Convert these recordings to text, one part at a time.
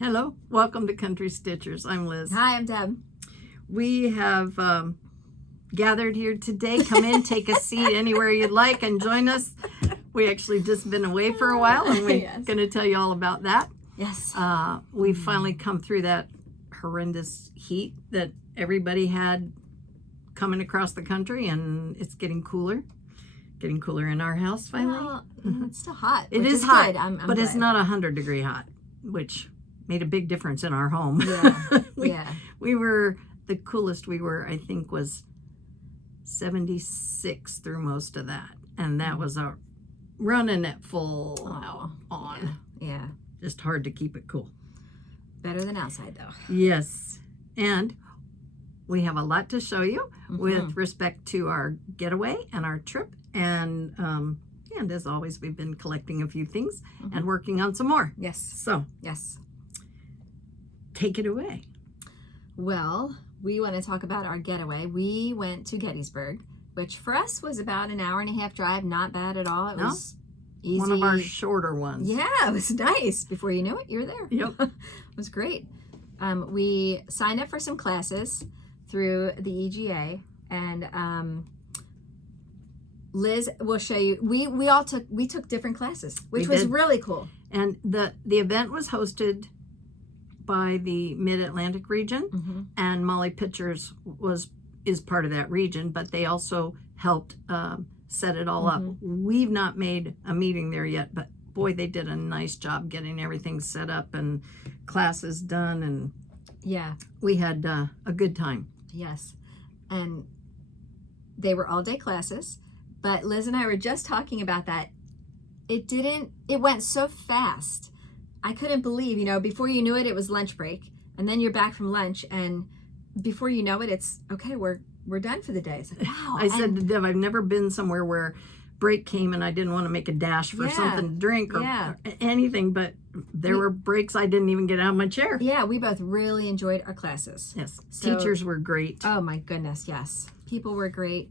Hello, welcome to Country Stitchers. I'm Liz. Hi, I'm Deb. We have gathered here today. Come in, take a seat anywhere you'd like and join us. We actually just been away for a while and we're going to tell you all about that. Yes. We've finally come through that horrendous heat that everybody had coming across the country, and it's getting cooler in our house finally. Well, it's still hot. It is hot, but it's not 100-degree hot, which made a big difference in our home. Yeah. We were, the coolest we were, I think, was 76 through most of that. And that was a running at full on. Yeah. Just hard to keep it cool. Better than outside, though. Yes. And we have a lot to show you with respect to our getaway and our trip. And as always, we've been collecting a few things and working on some more. Yes. So, yes. Take it away. Well, we want to talk about our getaway. We went to Gettysburg, which for us was about an hour and a half drive. Not bad at all. It was easy. One of our shorter ones. Yeah, it was nice. Before you knew it, you were there. Yep. It was great. We signed up for some classes through the EGA, and Liz will show you. We took different classes, which was really cool. And the event was hosted by the Mid-Atlantic region, and Molly Pitchers is part of that region, but they also helped set it all up. We've not made a meeting there yet, but boy, they did a nice job getting everything set up and classes done, and we had a good time. Yes, and they were all-day classes, but Liz and I were just talking about that. It went so fast. I couldn't believe, before you knew it, it was lunch break, and then you're back from lunch, and before you know it, it's okay, we're done for the day. It's like, wow. I said to Deb, I've never been somewhere where break came and I didn't want to make a dash for something to drink or anything, but there were breaks I didn't even get out of my chair. Yeah, we both really enjoyed our classes. Yes, so, teachers were great. Oh my goodness, yes. People were great.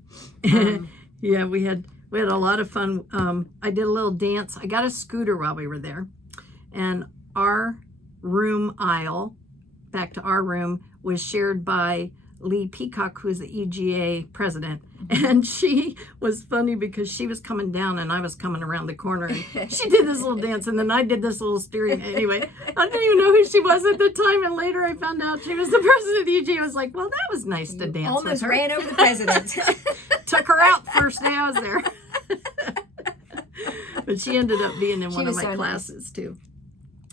Yeah, we had a lot of fun. I did a little dance. I got a scooter while we were there. And our room aisle, back to our room, was shared by Lee Peacock, who's the EGA president. And she was funny because she was coming down and I was coming around the corner. And she did this little dance, and then I did this little steering. Anyway, I didn't even know who she was at the time. And later I found out she was the president of the EGA. I was like, well, that was nice to dance almost with her. Ran over the president. Took her out first day I was there. But she ended up being in one of my classes too.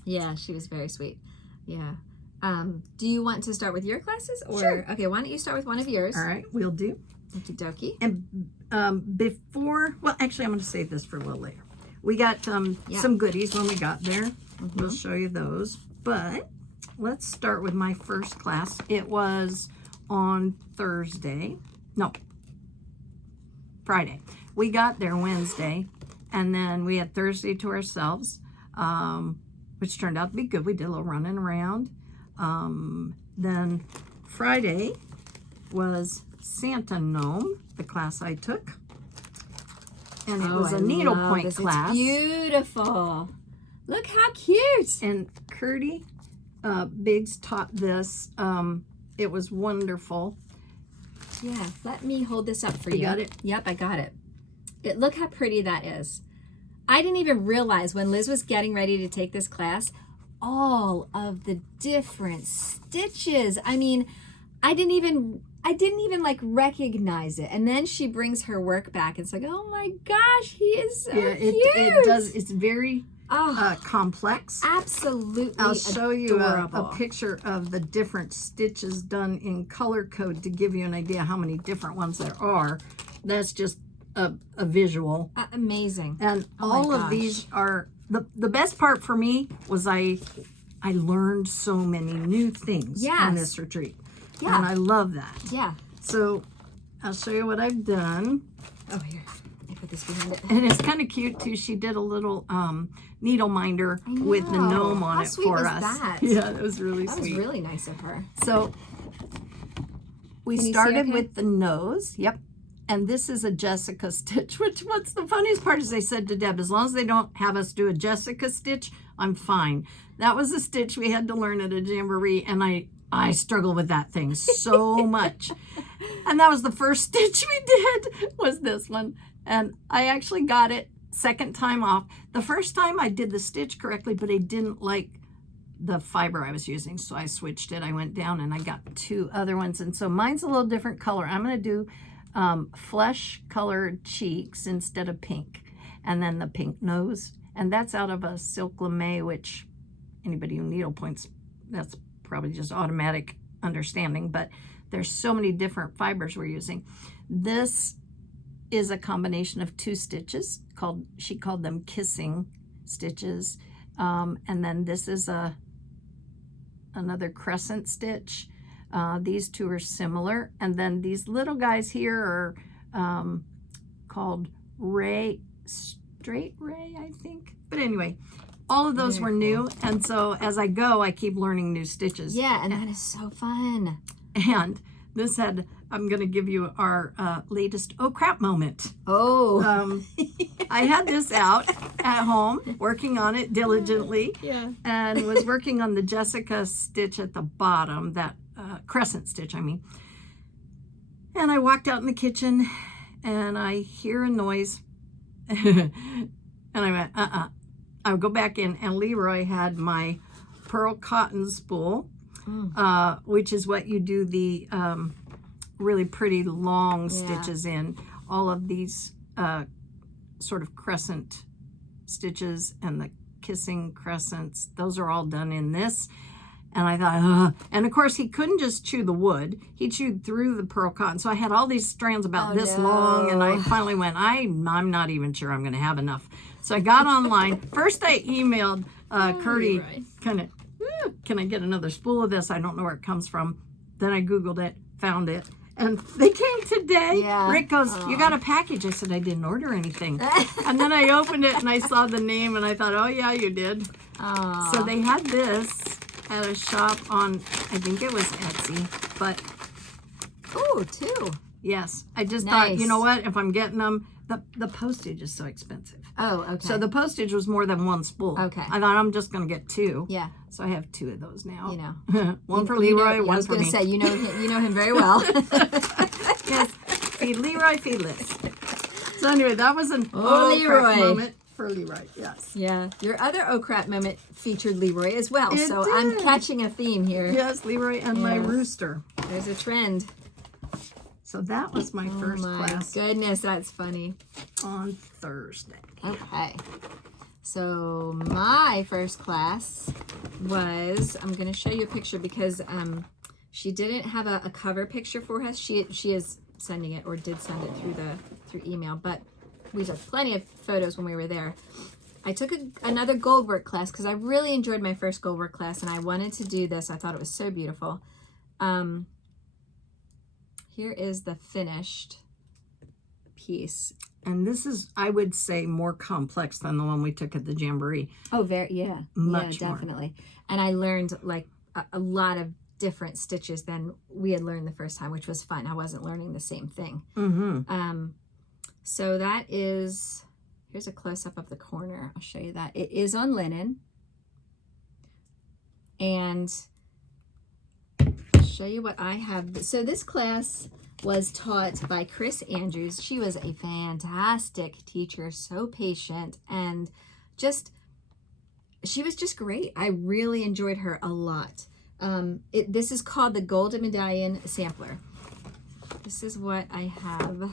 Yeah, she was very sweet. Yeah. Do you want to start with your classes? Or sure. Okay, why don't you start with one of yours? All right, we'll do. Okie dokie. And well, actually, I'm going to save this for a little later. We got some goodies when we got there. We'll show you those. But let's start with my first class. It was on Friday. We got there Wednesday, and then we had Thursday to ourselves, which turned out to be good. We did a little running around. Then Friday was Santa Gnome, the class I took. And it was a needlepoint class. It's beautiful. Look how cute. And Curdy Biggs taught this. It was wonderful. Yeah, let me hold this up for you. You got it? Yep, I got it. Look how pretty that is. I didn't even realize when Liz was getting ready to take this class, all of the different stitches. I mean, I didn't even like recognize it. And then she brings her work back. It's like, oh my gosh, he is so cute. It does. It's very complex. Absolutely. I'll show you a picture of the different stitches done in color code to give you an idea how many different ones there are. That's just a visual. Amazing. And all of these are, the best part for me was I learned so many new things on this retreat. Yeah. And I love that. Yeah. So I'll show you what I've done. Oh, here. Let me put this behind it. And it's kind of cute too. She did a little needle minder with the gnome on it for us. That? Yeah, that was really sweet. That was really nice of her. So we started with the nose. Yep. And this is a Jessica stitch, which what's the funniest part is they said to Deb, as long as they don't have us do a Jessica stitch I'm fine. That was a stitch we had to learn at a jamboree, and I struggle with that thing so much. And that was the first stitch we did, was this one. And I actually got it second time off. The first time I did the stitch correctly, but I didn't like the fiber I was using, so I switched it. I went down and I got 2 other ones, and so mine's a little different color. I'm going to do flesh colored cheeks instead of pink, and then the pink nose, and that's out of a silk lame, which anybody who needlepoints, that's probably just automatic understanding, but there's so many different fibers we're using. This is a combination of 2 stitches she called them kissing stitches, and then this is another crescent stitch. These 2 are similar, and then these little guys here are called straight ray, I think. But anyway, all of those were new, and so as I go, I keep learning new stitches. Yeah, and that is so fun. And this had, I'm going to give you our latest oh crap moment. Oh. I had this out at home, working on it diligently, and was working on the Jessica stitch at the bottom, that crescent stitch, I mean. And I walked out in the kitchen, and I hear a noise, and I went, I would go back in, and Leroy had my pearl cotton spool, which is what you do the really pretty long stitches in. All of these sort of crescent stitches and the kissing crescents, those are all done in this. And I thought, and of course he couldn't just chew the wood, he chewed through the pearl cotton. So I had all these strands about this long, and I finally went, I'm not even sure I'm going to have enough. So I got online. First I emailed Curdy, kind of, can I get another spool of this? I don't know where it comes from. Then I Googled it, found it, and they came today. Rick goes, you got a package. I said, I didn't order anything. And then I opened it and I saw the name, and I thought, oh yeah, you did. So they had this at a shop on, I think it was Etsy, but. Oh, 2. Yes, I just thought, you know what, if I'm getting them, the postage is so expensive. Oh, okay. So the postage was more than 1 spool. Okay. I thought I'm just going to get 2. Yeah. So I have 2 of those now. You know. One for Leroy, one for me. I was going to say, you know him very well. Yes. Feed Leroy, feed Liz. So anyway, that was an Leroy moment for Leroy. Yes. Yeah. Your other oh crap moment featured Leroy as well. It so did. I'm catching a theme here. Yes, Leroy and my rooster. There's a trend. So that was my first class. Oh my goodness, that's funny. On Thursday. Okay. So my first class was, I'm going to show you a picture because she didn't have a cover picture for us. She is sending it, or did send it through email, but we took plenty of photos when we were there. I took another gold work class because I really enjoyed my first gold work class, and I wanted to do this. I thought it was so beautiful. Here is the finished piece. And this is, I would say, more complex than the one we took at the Jamboree. Oh, yeah, definitely. And I learned like a lot of different stitches than we had learned the first time, which was fun. I wasn't learning the same thing. So that is, here's a close-up of the corner. I'll show you that. It is on linen. And I'll show you what I have. So this class was taught by Chris Andrews. She was a fantastic teacher, so patient, and she was just great. I really enjoyed her a lot. This is called the Golden Medallion Sampler. This is what I have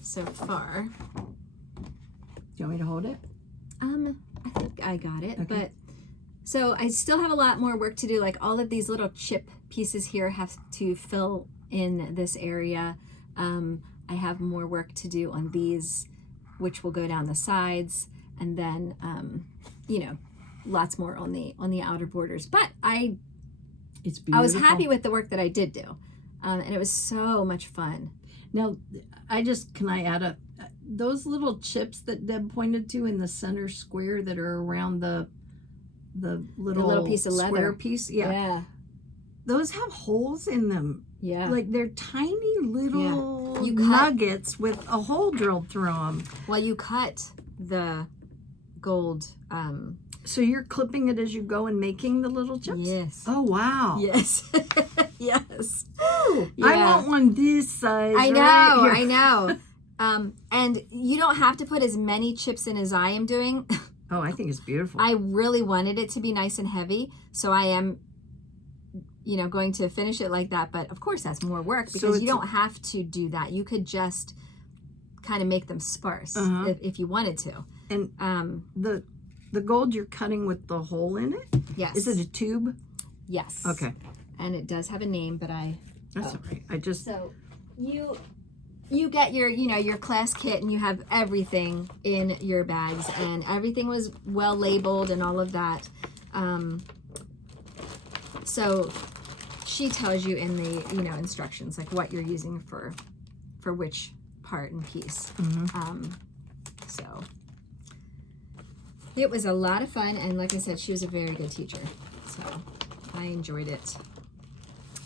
so far. Do you want me to hold it? I think I got it, okay. But so I still have a lot more work to do. Like all of these little chip pieces here have to fill in this area. I have more work to do on these, which will go down the sides, and then lots more on the outer borders. But I was happy with the work that I did do, and it was so much fun. Now, can I add those little chips that Deb pointed to in the center square that are around the little piece of leather. Square piece? Yeah. Those have holes in them. Yeah. Like they're tiny little nuggets with a hole drilled through them. Well, you cut the gold So you're clipping it as you go and making the little chips? Yes. Oh, wow. Yes. Yes. Ooh, Yeah. I want one this size. I know, right I here. know. And you don't have to put as many chips in as I am doing. Oh, I think it's beautiful. I really wanted it to be nice and heavy, so I am, going to finish it like that. But of course, that's more work because you don't have to do that. You could just kind of make them sparse if you wanted to. And the gold you're cutting with the hole in it? Yes. Is it a tube? Yes. Okay. And it does have a name, but That's all right. So you get your class kit and you have everything in your bags, and everything was well labeled and all of that. So she tells you in the instructions like what you're using for which part and piece. So it was a lot of fun, and like I said, she was a very good teacher, so I enjoyed it.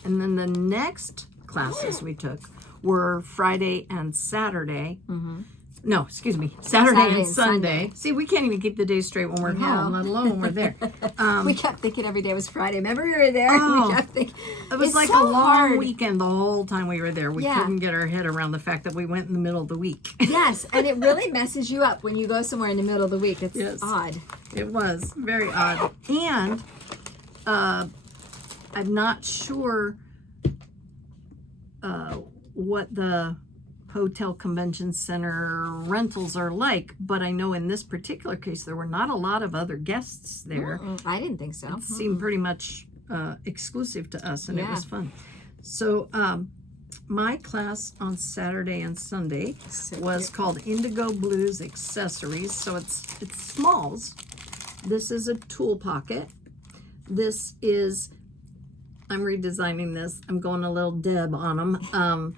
And then the next classes we took were Friday and Saturday. No, excuse me, Saturday and Sunday. See, we can't even keep the days straight when we're home, let alone when we're there. We kept thinking every day was Friday. Remember we were there? Oh, we kept thinking, it was like so a long hard. weekend the whole time we were there. We couldn't get our head around the fact that we went in the middle of the week. Yes, and it really messes you up when you go somewhere in the middle of the week. It's odd. It was very odd. And I'm not sure what the hotel convention center rentals are like, but I know in this particular case there were not a lot of other guests there. I didn't think so. It seemed pretty much exclusive to us, and it was fun. So my class on Saturday and Sunday was called Indigo Blues Accessories. So it's smalls. This is a tool pocket. This is, I'm redesigning this. I'm going a little Deb on them.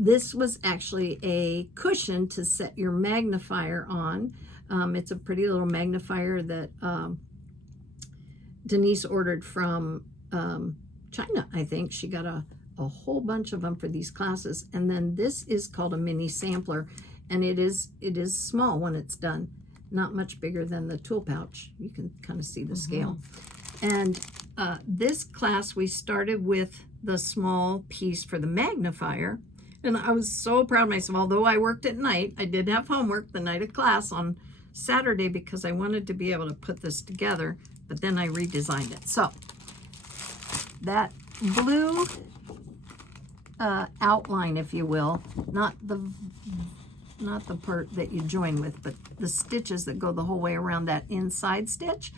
This was actually a cushion to set your magnifier on. It's a pretty little magnifier that Denise ordered from China, I think. She got a whole bunch of them for these classes. And then this is called a mini sampler, and it is small when it's done. Not much bigger than the tool pouch. You can kind of see the scale. And this class, we started with the small piece for the magnifier. And I was so proud of myself. Although I worked at night, I did have homework the night of class on Saturday because I wanted to be able to put this together, but then I redesigned it. So that blue outline, if you will, not the part that you join with, but the stitches that go the whole way around that inside stitch,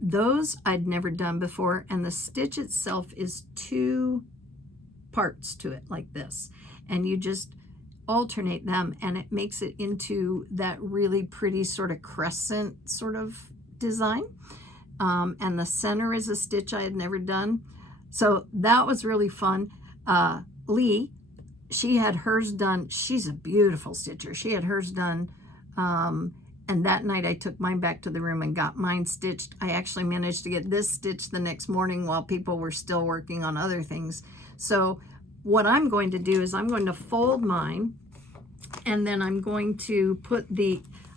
those I'd never done before. And the stitch itself is 2 parts to it like this. And you just alternate them, and it makes it into that really pretty sort of crescent sort of design. And the center is a stitch I had never done. So that was really fun. Lee, she had hers done. She's a beautiful stitcher. She had hers done. And that night I took mine back to the room and got mine stitched. I actually managed to get this stitched the next morning while people were still working on other things. So what I'm going to do is I'm going to fold mine, and then I'm going to put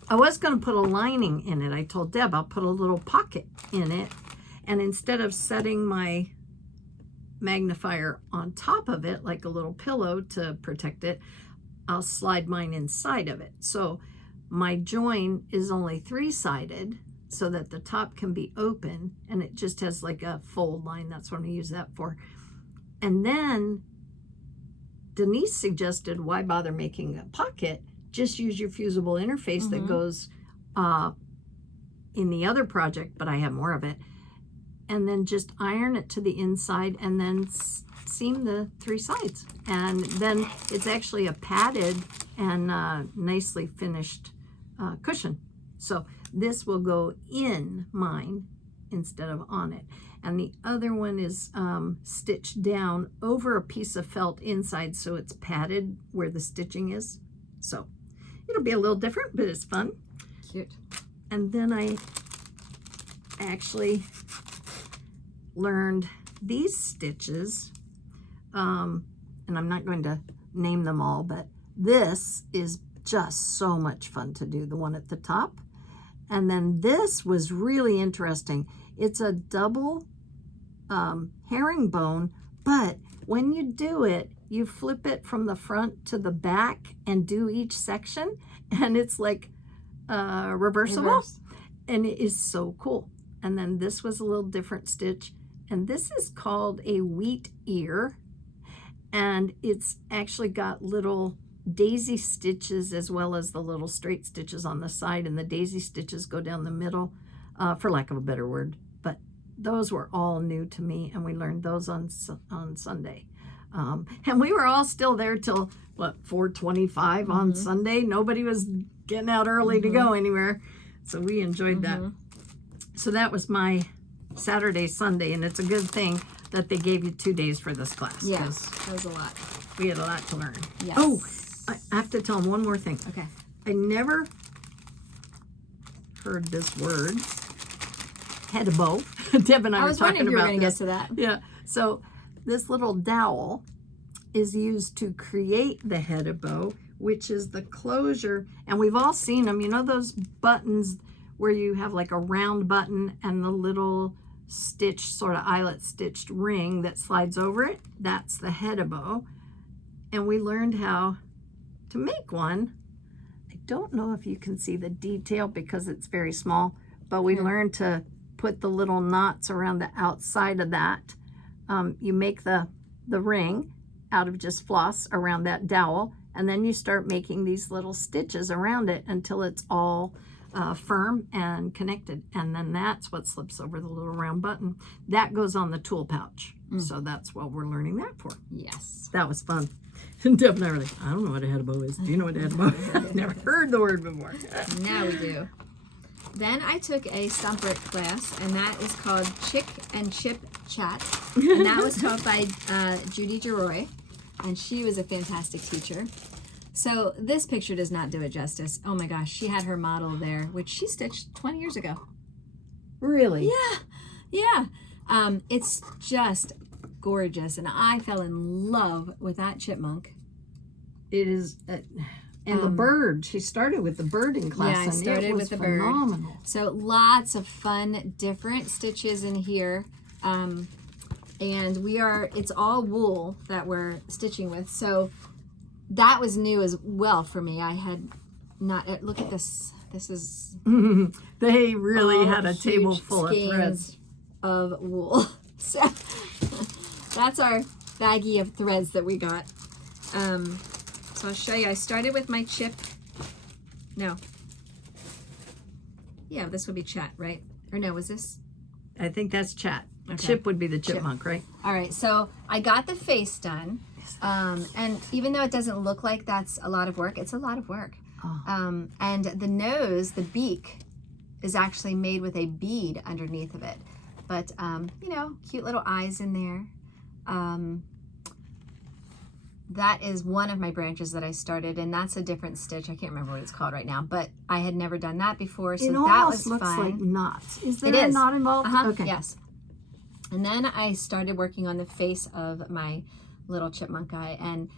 I was going to put a lining in it. I told Deb I'll put a little pocket in it, and instead of setting my magnifier on top of it like a little pillow to protect it, I'll slide mine inside of it. So my join is only 3-sided so that the top can be open, and it just has like a fold line. That's what I'm going to use that for. And then Denise suggested, why bother making a pocket? Just use your fusible interface that goes in the other project, but I have more of it. And then just iron it to the inside and then seam the 3 sides. And then it's actually a padded and nicely finished cushion. So this will go in mine instead of on it. And the other one is stitched down over a piece of felt inside, so it's padded where the stitching is. So it'll be a little different, but it's fun. Cute. And then I actually learned these stitches, and I'm not going to name them all, but this is just so much fun to do, the one at the top. And then this was really interesting. It's a double herringbone, but when you do it, you flip it from the front to the back and do each section, and it's like reversible. Reverse. And it is so cool. And then this was a little different stitch, and this is called a wheat ear, and it's actually got little daisy stitches as well as the little straight stitches on the side, and the daisy stitches go down the middle, for lack of a better word. But those were all new to me, and we learned those on Sunday. And we were all still there till, what, 4:25 on Sunday. Nobody was getting out early to go anywhere. So we enjoyed that. So that was my Saturday, Sunday, and it's a good thing that they gave you 2 days for this class. Yes, that was a lot. We had a lot to learn. Yes. Oh, I have to tell them one more thing. Okay. I never heard this word, head a bow. Deb and I were talking about this. I was wondering if you were going to get to that. Yeah. So this little dowel is used to create the head a bow, which is the closure. And we've all seen them. You know those buttons where you have like a round button and the little stitch, sort of eyelet stitched ring that slides over it? That's the head a bow. And we learned how to make one. I don't know if you can see the detail because it's very small, but we learned to put the little knots around the outside of that. You make the ring out of just floss around that dowel, and then you start making these little stitches around it until it's all firm and connected, and then that's what slips over the little round button. That goes on the tool pouch. So that's what we're learning that for. Yes. That was fun. Deb and I were like, I don't know what a head a bow is. Do you know what a head a bow is? I've never heard the word before. Now we do. Then I took a Stumper class, and that is called Chick and Chip Chat. And that was taught by Judy Gervais, and she was a fantastic teacher. So this picture does not do it justice. Oh my gosh, she had her model there, which she stitched 20 years ago. Really? Yeah. It's just gorgeous, and I fell in love with that chipmunk. It is, and the bird. She started with the bird in class, Yeah, I and started it was with the phenomenal. bird. So lots of fun, different stitches in here. And it's all wool that we're stitching with. So that was new as well for me. I had not, look at this. This is. They really had a huge table full of skeins threads. Of wool. So that's our baggie of threads that we got. So I'll show you. I started with my chip. No. Yeah, this would be chat, right? Or no, was this? I think that's chat. Okay. Chip would be the chipmunk, right? All right, so I got the face done. And even though it doesn't look like that's a lot of work, it's a lot of work. Oh. And the nose, the beak, is actually made with a bead underneath of it. But, you know, cute little eyes in there. That is one of my branches that I started, and that's a different stitch. I can't remember what it's called right now, but I had never done that before, so that was looks fun. like knots. Is there It a is. knot involved? Okay. Yes. And then I started working on the face of my little chipmunk guy, and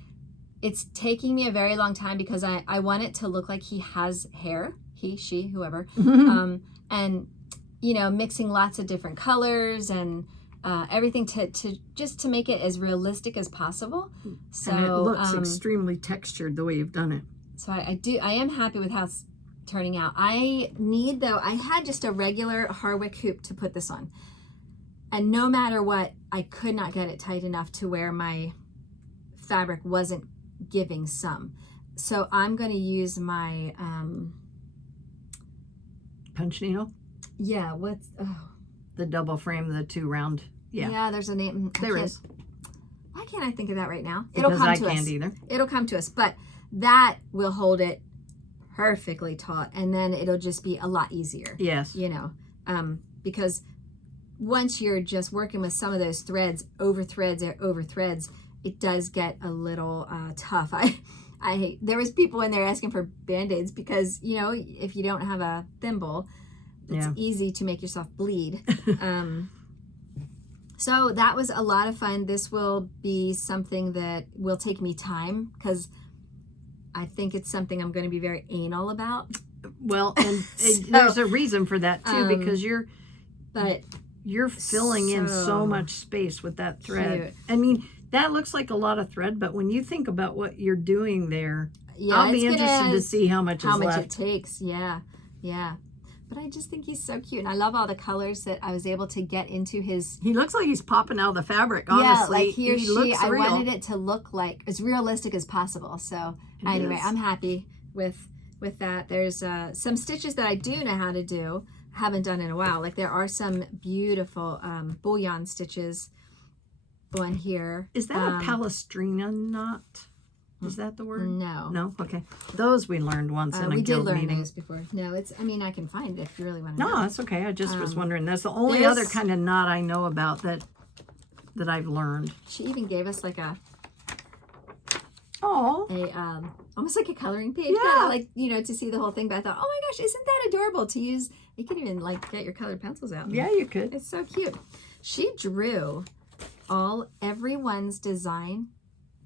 it's taking me a very long time because I want it to look like he has hair, he, she, whoever, and you know, mixing lots of different colors and everything to make it as realistic as possible. So And it looks extremely textured the way you've done it. So I am happy with how it's turning out. I had just a regular Harwick hoop to put this on. And no matter what, I could not get it tight enough to where my fabric wasn't giving some. So I'm going to use my Punch needle? yeah, The double frame, the two round. Yeah. there's a name. There is. Why can't I think of that right now? Because I can't either. It'll come to us, but that will hold it perfectly taut, and then it'll just be a lot easier. Yes. You know, because once you're just working with some of those threads, over threads, it does get a little tough. I hate, there was people in there asking for Band-Aids because, you know, if you don't have a thimble, it's easy to make yourself bleed. So that was a lot of fun. This will be something that will take me time because I think it's something I'm going to be very anal about. Well, and So, there's a reason for that too, because but you're filling in so so much space with that thread. cute. I mean, that looks like a lot of thread, but when you think about what you're doing there, Yeah, I'll be it's interested gonna- to see how much is it left. takes. Yeah, yeah. But I just think he's so cute, and I love all the colors that I was able to get into his. He looks like he's popping out of the fabric. Honestly, Yeah, like he or she. looks I real. wanted it to look like as realistic as possible. So It anyway, is. I'm happy with that. There's some stitches that I do know how to do. Haven't done in a while. Like there are some beautiful bullion stitches on here. Is that a palestrina knot? Is that the word? No. No? Okay. Those we learned once in a We did guild learn meeting. those before. No, it's. I mean, I can find it if you really want to No, know. that's okay. I just was wondering. That's the only this- other kind of knot I know about that I've learned. She even gave us like a Oh, almost like a coloring page, Yeah. kinda like, you know, to see the whole thing. But I thought, oh my gosh, isn't that adorable to use? You can even like get your colored pencils out. yeah, you could. It's so cute. She drew everyone's design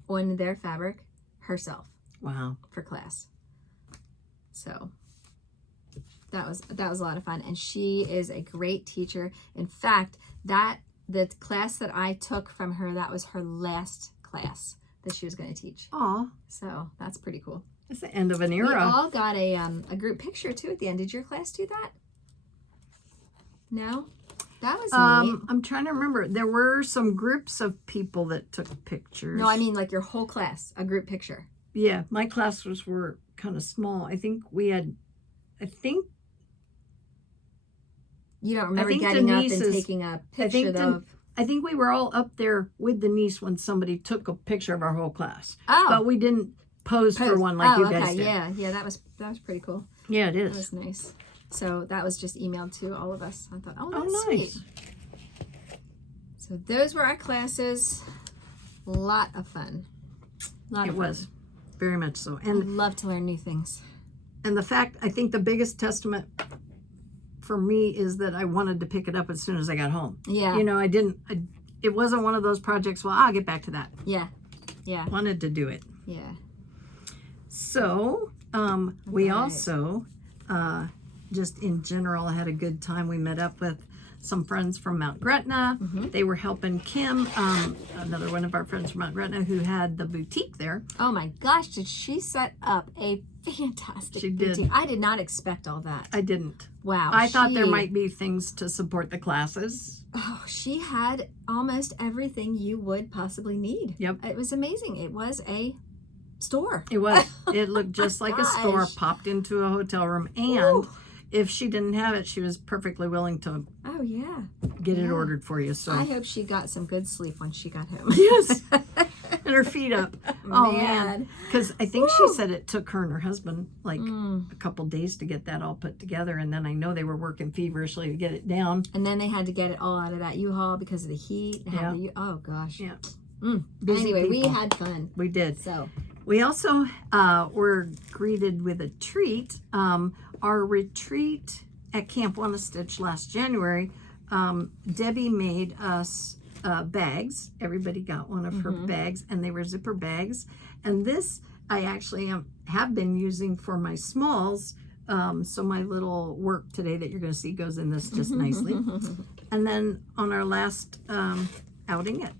on their fabric herself Wow. for class. So that was a lot of fun, and she is a great teacher. In fact, the class that I took from her, that was her last class that she was going to teach. Oh, So that's pretty cool. it's the end of an We era. all got a group picture too at the end. Did your class do that? No? That was neat. I'm trying to remember. There were some groups of people that took pictures. No, I mean like your whole class, a group picture. Yeah, my classes were kind of small. I think You don't remember think getting up and Denise's- taking a picture of. I think we were all up there with Denise when somebody took a picture of our whole class. Oh, But we didn't pose for one like you guys did. Yeah, that was pretty cool. Yeah, it That is. was nice. So that was just emailed to all of us. I thought, oh, Oh, that's nice. sweet. So those were our classes. Lot of fun. It was very much so. I And love to learn new things. the fact, I think the biggest testament for me is that I wanted to pick it up as soon as I got home. Yeah, You know, it wasn't one of those projects, well, I'll get back to that. yeah, Wanted to do it. yeah. So, we Right. also, just in general, had a good time. We met up with some friends from Mount Gretna. Mm-hmm. They were helping Kim, another one of our friends from Mount Gretna, who had the boutique there. Oh my gosh, did she set up a fantastic She did. boutique? I did not expect all that. I didn't. Wow. I thought there she- might be things to support the classes. Oh, she had almost everything you would possibly need. Yep. It was amazing. It was a store. It was. It looked just like a store Gosh. popped into a hotel room. And Ooh. if she didn't have it, she was perfectly willing to Oh, yeah. get it Yeah. ordered for you. So I hope she got some good sleep when she got home. yes, and her feet up. Oh man, because I think she Woo. said it took her and her husband like Mm. a couple days to get that all put together, and then I know they were working feverishly to get it down. And then they had to get it all out of that U-Haul because of the heat. They had Yeah. oh, gosh. Yeah. Anyway, Busy we people. had fun. We did. So, We also were greeted with a treat. Our retreat at Camp One a Stitch last January, Debbie made us bags. Everybody got one of her bags, and they were zipper bags. And this I actually have been using for my smalls. So my little work today that you're going to see goes in this just nicely. And then on our last outing at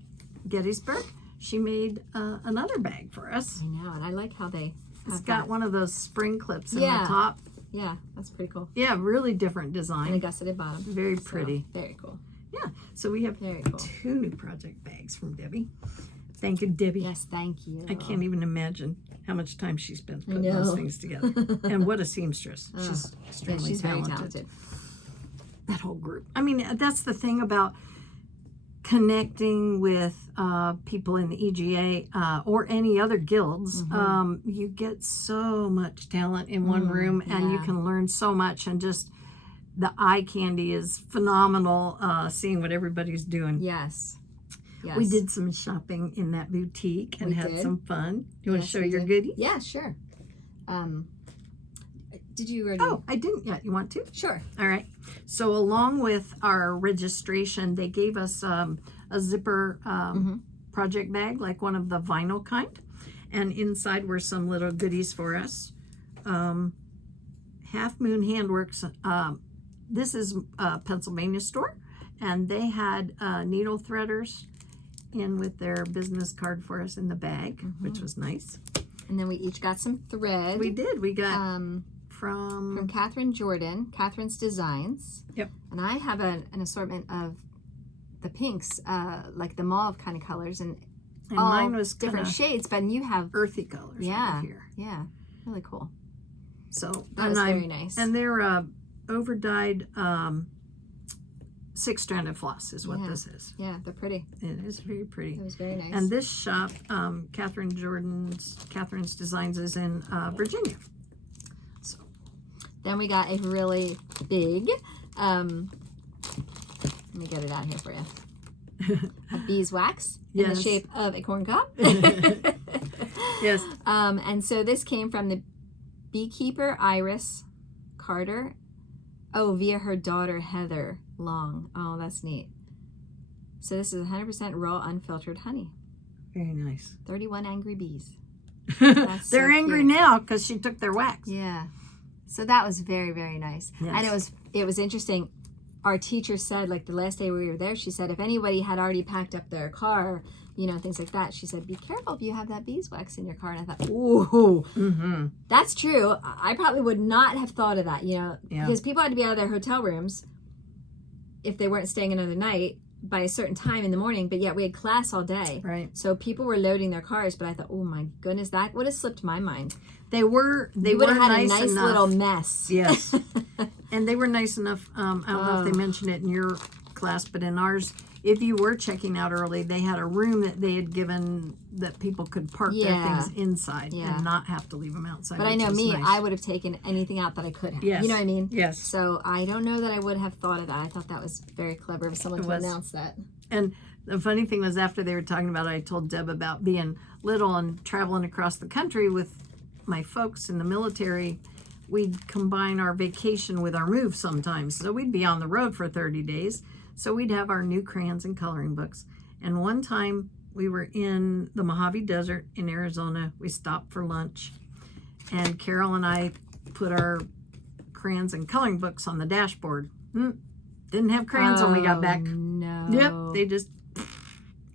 Gettysburg, she made another bag for us. I know, and I like how they It's have got that. one of those spring clips in Yeah. the top. Yeah, that's pretty cool. Yeah, really different And a design. gusseted bottom. Very So, pretty. very cool. Yeah, so we have Very cool. 2 new project bags from Debbie. Thank you, Debbie. Yes, thank you. I can't even imagine how much time she spends putting know. those things together. And what a seamstress. Oh, She's Yeah, extremely she's talented. very talented. That whole group. I mean, that's the thing about connecting with people in the EGA or any other guilds. You get so much talent in one room, and you yeah. can learn so much, and just the eye candy is phenomenal, seeing what everybody's doing. Yes. Yes. We did some shopping in that boutique and We had did. some fun. You want to Yes, show we your did. goodies? Yeah, sure. Did you already? Oh, I didn't yet. You want to? Sure. All right. So along with our registration, they gave us a zipper project bag, like one of the vinyl kind. And inside were some little goodies for us. Half Moon Handworks. This is a Pennsylvania store, and they had needle threaders in with their business card for us in the bag, which was nice. And then we each got some thread. We did. We got from Catherine Jordan, Catherine's Designs. Yep. And I have an assortment of the pinks, like the mauve kind of colors, and all mine was different shades. But you have earthy colors. Over here. Yeah, really cool. So that was very nice. And they're over dyed 6-stranded floss is what this is. Yeah, they're pretty. It is very pretty. It was very nice. And this shop, Catherine's Designs, is in Virginia. So then we got a really big, let me get it out here for you. A beeswax in the shape of a corn cob. Yes. And so this came from the beekeeper Iris Carter. Oh, via her daughter Heather Long. Oh, that's neat. So this is 100% raw, unfiltered honey. Very nice. 31 angry bees. They're angry now because she took their wax. Yeah. So that was very, very nice. Yes. And it was interesting. Our teacher said, like the last day we were there, she said if anybody had already packed up their car, you know, things like that, she said, be careful if you have that beeswax in your car. And I thought, ooh, that's true. I probably would not have thought of that, you know, because people had to be out of their hotel rooms if they weren't staying another night by a certain time in the morning, but yet we had class all day. Right. So people were loading their cars, but I thought, oh my goodness, that would have slipped my mind. They would have had a nice enough. little mess. Yes. And they were nice enough. I don't know if they mentioned it in your class, but in ours, if you were checking out early, they had a room that they had given that people could park their things inside and not have to leave them outside. But I know me, nice. I would have taken anything out that I could have. Yes. You know what I mean? Yes. So I don't know that I would have thought of that. I thought that was very clever of someone to announce that. And the funny thing was, after they were talking about it, I told Deb about being little and traveling across the country with my folks in the military. We'd combine our vacation with our move sometimes. So we'd be on the road for 30 days. So we'd have our new crayons and coloring books. And one time we were in the Mojave Desert in Arizona. We stopped for lunch. And Carol and I put our crayons and coloring books on the dashboard. Didn't have crayons when we got back. No. Yep, they just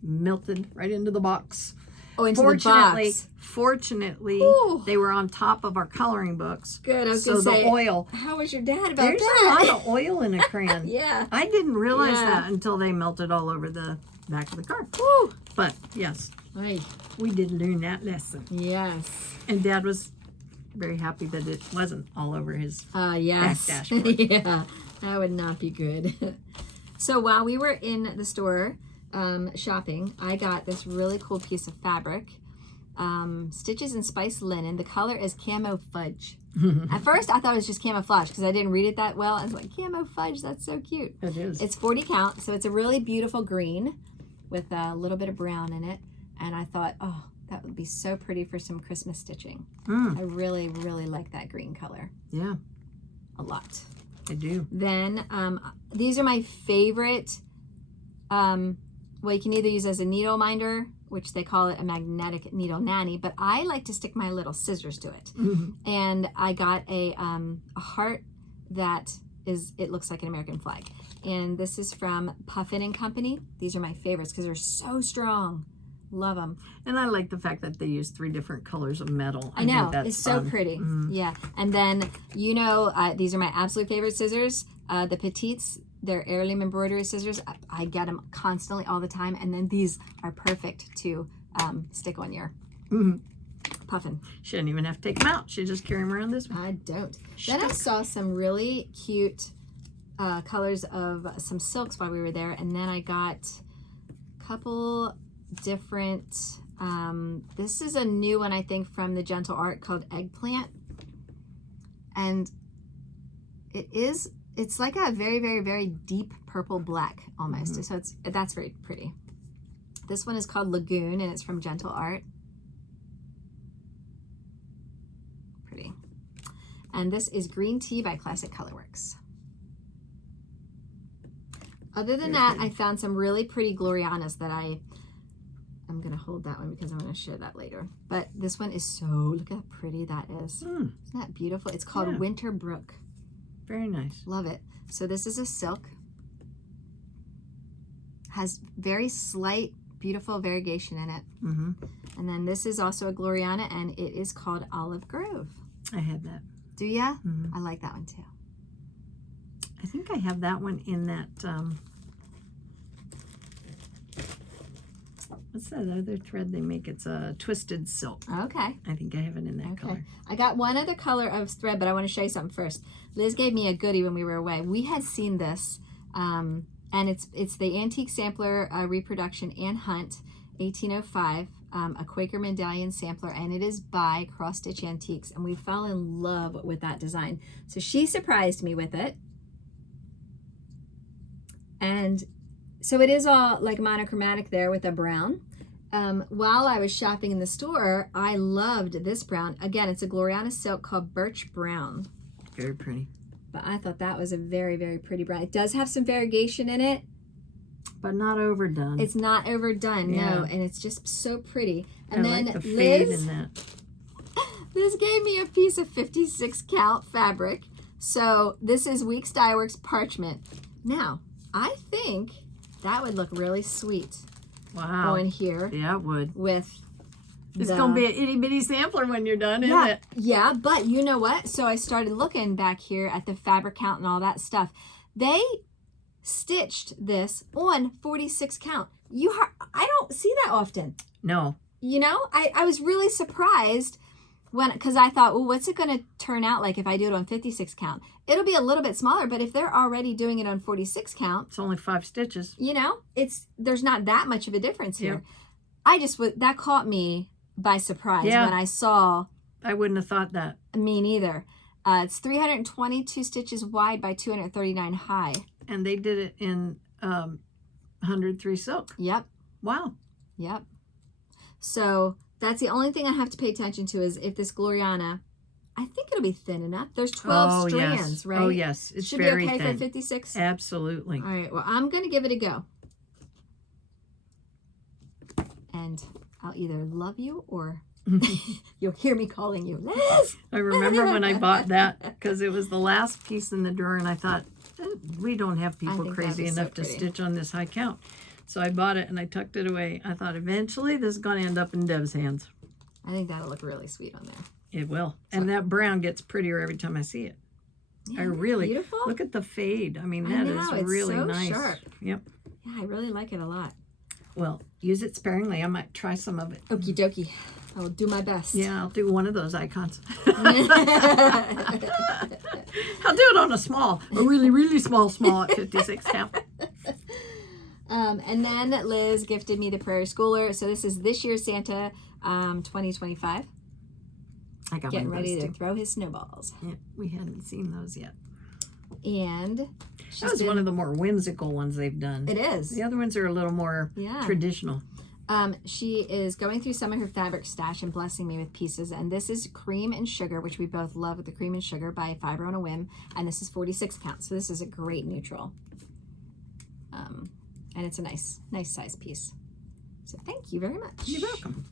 melted right into the box. Oh, into the box. Fortunately, they were on top of our coloring books. Good. I was so going to say, the oil. How was your dad about There's that? a lot of oil in a crayon. Yeah. I didn't realize that until they melted all over the back of the car. Woo. But yes, we did learn that lesson. Yes. And Dad was very happy that it wasn't all over his back dashboard. Yeah, that would not be good. So while we were in the store shopping, I got this really cool piece of fabric, Stitches and Spice Linen. The color is Camo Fudge. At first, I thought it was just camouflage because I didn't read it that well. I was like, Camo Fudge, that's so cute. It is. It's 40 count, so it's a really beautiful green with a little bit of brown in it. And I thought, oh, that would be so pretty for some Christmas stitching. I really, really like that green color. Yeah. A lot. I do. Then these are my favorite. Well, you can either use as a needle minder, which they call it a magnetic needle nanny, but I like to stick my little scissors to it. And I got a heart that it looks like an American flag. And this is from Puffin and Company. These are my favorites because they're so strong. Love them. And I like the fact that they use 3 different colors of metal. I know. think that's it's so fun. pretty. Yeah. And then, you know, these are my absolute favorite scissors. The Petites, they're heirloom embroidery scissors. I get them constantly all the time. And then these are perfect to stick on your puffin. She didn't even have to take them out. She just carry them around this way. I don't. Then I saw some really cute colors of some silks while we were there. And then I got a couple different, this is a new one I think from the Gentle Art called Eggplant, and it's like a very, very, very deep purple black almost. So that's very pretty. This one is called Lagoon and it's from Gentle Art. Pretty. And this is Green Tea by Classic Colorworks. Other than that, I found some really pretty Glorianas that I'm going to hold that one because I'm going to share that later. But this one is so, look how pretty that is. Isn't that beautiful? It's called Winter Brook. Very nice. Love it. So this is a silk. Has very slight, beautiful variegation in it. And then this is also a Gloriana, and it is called Olive Grove. I had that. Do ya? I like that one too. I think I have that one in that, what's that other thread they make? It's a twisted silk. Okay. I think I have it in that color. I got one other color of thread, but I want to show you something first. Liz gave me a goodie when we were away. We had seen this, and it's the Antique Sampler reproduction Ann Hunt, 1805, a Quaker Medallion sampler, and it is by Cross Stitch Antiques, and we fell in love with that design. So she surprised me with it. And so it is all like monochromatic there with a brown. While I was shopping in the store, I loved this brown. Again, it's a Gloriana silk called Birch Brown. Very pretty. But I thought that was a very, very pretty brown. It does have some variegation in it. But not overdone. It's not overdone, no. And it's just so pretty. And I then like the fade Liz, in that. Liz gave me a piece of 56 count fabric. So this is Weeks Dye Works parchment. Now, I think that would look really sweet. Wow. On here. Yeah, it would. With It's going to be an itty bitty sampler when you're done, isn't it? Yeah, but you know what? So I started looking back here at the fabric count and all that stuff. They stitched this on 46 count. I don't see that often. No. You know, I was really surprised because I thought, well, what's it going to turn out like if I do it on 56 count? It'll be a little bit smaller, but if they're already doing it on 46 count, It's only 5 stitches. you know, there's not that much of a difference here. That caught me by surprise when I saw. I wouldn't have thought that. Me neither. It's 322 stitches wide by 239 high. And they did it in 103 silk. Yep. Wow. Yep. So that's the only thing I have to pay attention to is if this Gloriana, I think it'll be thin enough. There's 12 strands, right? Oh, yes. It's Should very be okay thin. for 56? Absolutely. All right. Well, I'm going to give it a go. And I'll either love you or you'll hear me calling you, Liz. I remember when I bought that because it was the last piece in the drawer, and I thought, we don't have people crazy enough to stitch on this high count. So I bought it and I tucked it away. I thought eventually this is going to end up in Deb's hands. I think that'll look really sweet on there. It will. And that brown gets prettier every time I see it. Yeah, I really beautiful. Look at the fade. I mean, I that know, is really so nice. sharp. Yep. Yeah, I really like it a lot. Well, use it sparingly. I might try some of it. Okie dokie. I will do my best. Yeah, I'll do one of those icons. I'll do it on a really, really small at 56 count. And then Liz gifted me the Prairie Schooler. So this is this year's Santa 2025. I got Getting one of those ready to too. throw his snowballs. Yeah, we hadn't seen those yet. And that was one of the more whimsical ones they've done. It is. The other ones are a little more traditional. She is going through some of her fabric stash and blessing me with pieces. And this is Cream and Sugar, which we both love with the Cream and Sugar by Fiber on a Whim. And this is 46 count. So this is a great neutral. And it's a nice size piece. So thank you very much. You're welcome.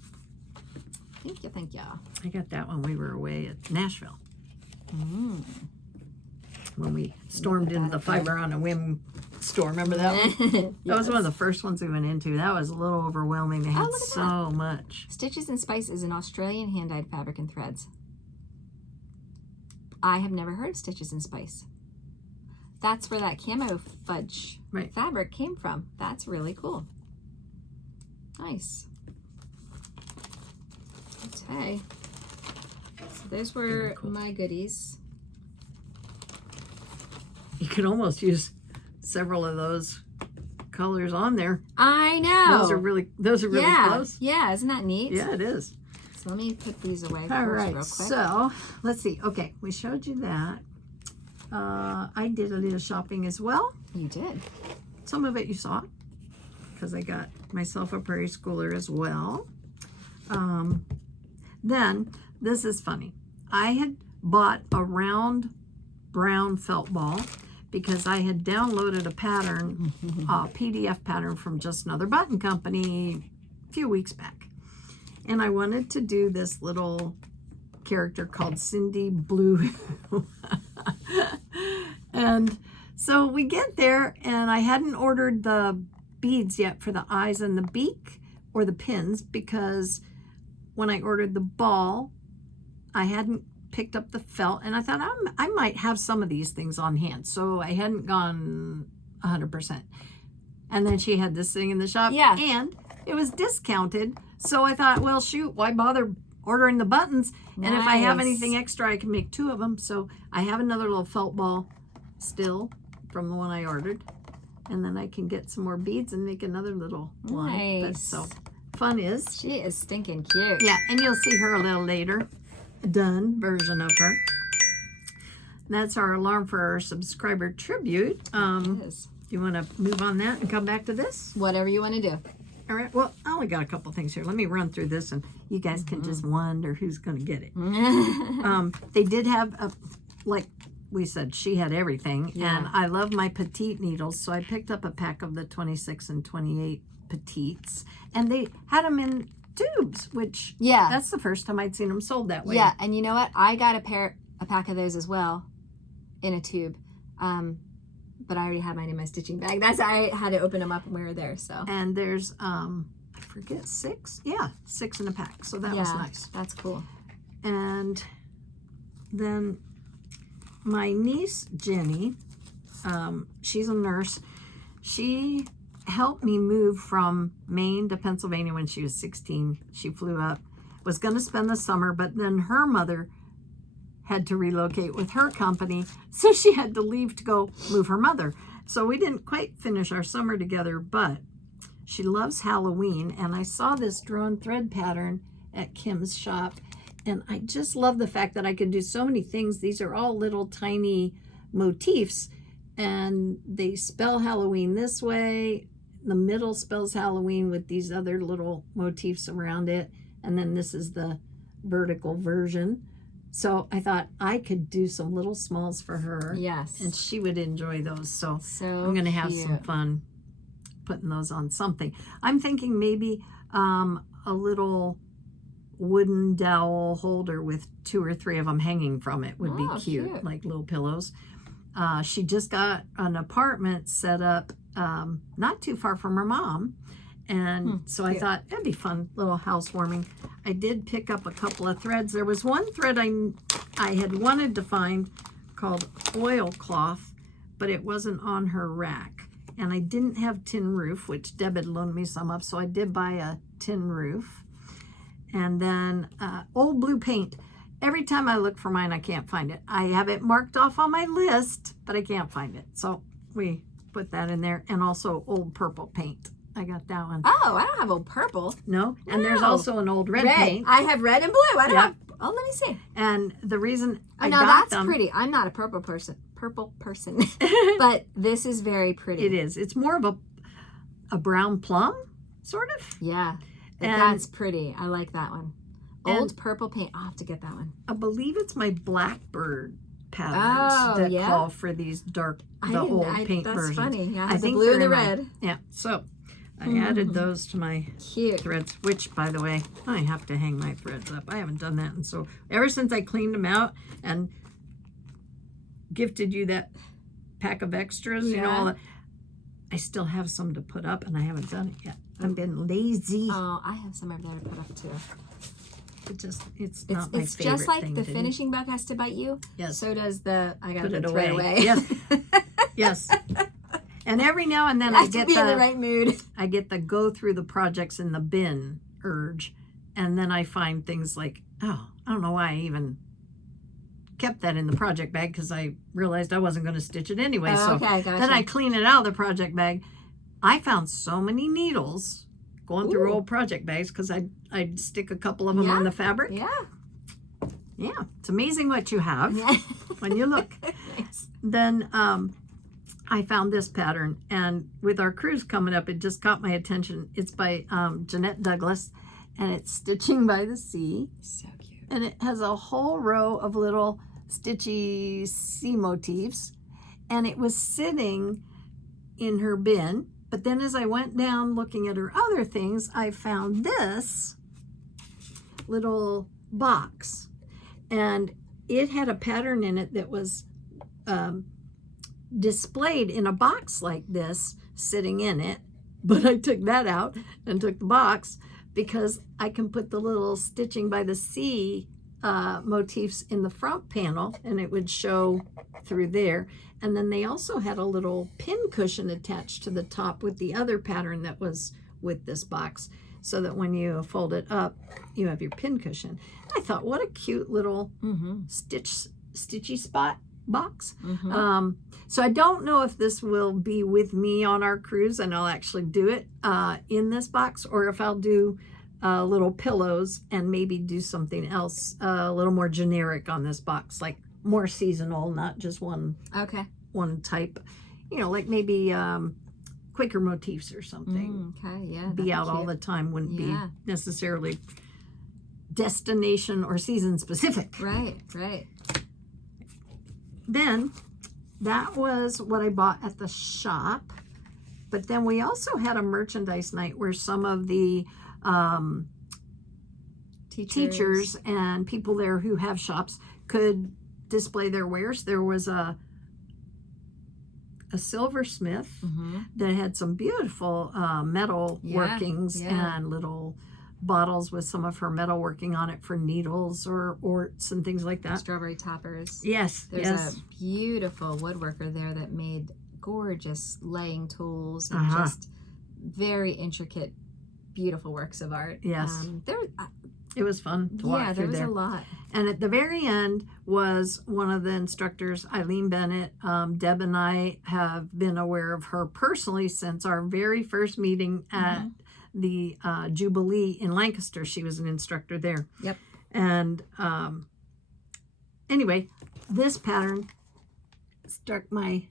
Thank you. I got that when we were away at Nashville. When we stormed into the Fiber on a Whim store. Remember that one? That was one of the first ones we went into. That was a little overwhelming. They had so much. Stitches and Spice is an Australian hand-dyed fabric and threads. I have never heard of Stitches and Spice. That's where that camo fudge fabric came from. That's really cool. Nice. Okay. So those were my goodies. You could almost use several of those colors on there. I know. Those are really close. Yeah, isn't that neat? Yeah, it is. So let me put these away All right, real quick. So let's see. Okay, we showed you that. I did a little shopping as well. You did. Some of it you saw because I got myself a Prairie Schooler as well. Then, this is funny. I had bought a round brown felt ball because I had downloaded a pattern, PDF pattern from Just Another Button Company few weeks back. And I wanted to do this little character called Cindy Blue. And so we get there, and I hadn't ordered the beads yet for the eyes and the beak or the pins, because when I ordered the ball, I hadn't picked up the felt, and I thought I might have some of these things on hand, so I hadn't gone 100%. And then she had this thing in the shop, Yeah. and it was discounted, so I thought, well, shoot, why bother ordering the buttons? And if I have Nice. anything extra, I can make 2 of them. So I have another little felt ball still from the one I ordered, and then I can get some more beads and make another little one. But Nice. so fun is. She is stinking cute. Yeah, and you'll see her a little later. Done version of her. That's our alarm for our subscriber tribute. It is. Do you want to move on that and come back to this? Whatever you want to do. All right. Well, I only got a couple things here. Let me run through this, and you guys can just wonder who's going to get it. They did have like we said, she had everything, Yeah. and I love my petite needles, so I picked up a pack of the 26 and 28 petites, and they had them in tubes, which Yeah. that's the first time I'd seen them sold that way. Yeah, and you know what? I got a pack of those as well, in a tube. But I already had mine in my stitching bag. I had to open them up when we were there. So. And there's I forget 6. Yeah, 6 in a pack. So that was nice. That's cool. And then my niece Jenny, she's a nurse. She helped me move from Maine to Pennsylvania when she was 16. She flew up, was going to spend the summer, but then her mother had to relocate with her company, so she had to leave to go move her mother. So we didn't quite finish our summer together, but she loves Halloween, and I saw this drawn thread pattern at Kim's shop, and I just love the fact that I could do so many things. These are all little tiny motifs, and they spell Halloween this way. The middle spells Halloween with these other little motifs around it, and then this is the vertical version. So I thought I could do some little smalls for her. Yes. And she would enjoy those. So I'm going to have some cute. fun putting those on something. I'm thinking maybe a little wooden dowel holder with 2 or 3 of them hanging from it would be cute, like little pillows. She just got an apartment set up not too far from her mom. And so I thought it'd be fun, little housewarming. I did pick up a couple of threads. There was one thread I had wanted to find called oilcloth, but it wasn't on her rack. And I didn't have tin roof, which Deb had loaned me some of, so I did buy a tin roof. And then old blue paint. Every time I look for mine, I can't find it. I have it marked off on my list, but I can't find it. So we put that in there. And also old purple paint. I got that one. Oh, I don't have old purple. No? And there's No. also an old red paint. I have red and blue. I don't Yeah. have. Oh, let me see. And the reason Oh, I no, got that's them, pretty. I'm not a purple person. But this is very pretty. it is. It's more of a brown plum, sort of. Yeah. But And- that's pretty. I like that one. and- Old purple paint. I'll have to get that one. I believe it's my blackbird patterns Oh, that yeah? call for these dark, the old paint that's versions. funny. Yeah, I the think blue and they're the in my- red. Yeah, so I added those to my Cute. threads, which, by the way, I have to hang my threads up. I haven't done that, and so ever since I cleaned them out and gifted you that pack of extras, you know, all that, I still have some to put up, and I haven't done it yet. I've been lazy. Oh, I have some over there to put up too. It's not my It's favorite just like thing the to do. finishing bug has to bite you. Yes. So does the I gotta Put it put thread away. away. Yes. Yes. And every now and then I I have to get be in the right mood. I get the go through the projects in the bin urge, and then I find things like, oh, I don't know why I even kept that in the project bag, because I realized I wasn't going to stitch it anyway. So Okay, gotcha. then I clean it out of the project bag. I found so many needles going through Ooh. old project bags, because I'd stick a couple of them on the fabric. Yeah. Yeah, it's amazing what you have Yeah. when you look. Nice. Then I found this pattern, and with our cruise coming up, it just caught my attention. It's by Jeanette Douglas, and it's Stitching by the Sea, So cute. and it has a whole row of little stitchy sea motifs, and it was sitting in her bin, But then as I went down looking at her other things, I found this little box, and it had a pattern in it that was displayed in a box like this sitting in it. But I took that out and took the box because I can put the little stitching by the sea motifs in the front panel, and it would show through there. And then they also had a little pin cushion attached to the top with the other pattern that was with this box, so that when you fold it up, you have your pin cushion. I thought, what a cute little stitchy spot box. So I don't know if this will be with me on our cruise and I'll actually do it in this box, or if I'll do little pillows and maybe do something else a little more generic on this box, like more seasonal, not just one type, you know, like maybe Quaker motifs or something. Okay, yeah. Be out all the time, wouldn't be necessarily destination or season specific. Right, right. Then that was what I bought at the shop. But then we also had a merchandise night where some of the teachers and people there who have shops could display their wares. There was a silversmith that had some beautiful metal workings and little bottles with some of her metal working on it for needles or orts and things like that. Strawberry toppers. Yes. There's a beautiful woodworker there that made gorgeous laying tools and just very intricate, beautiful works of art. Yes. It was fun to walk through there. Yeah, there was a lot. And at the very end was one of the instructors, Eileen Bennett. Deb and I have been aware of her personally since our very first meeting at the Jubilee in Lancaster. She was an instructor there. Yep. And anyway, this pattern struck my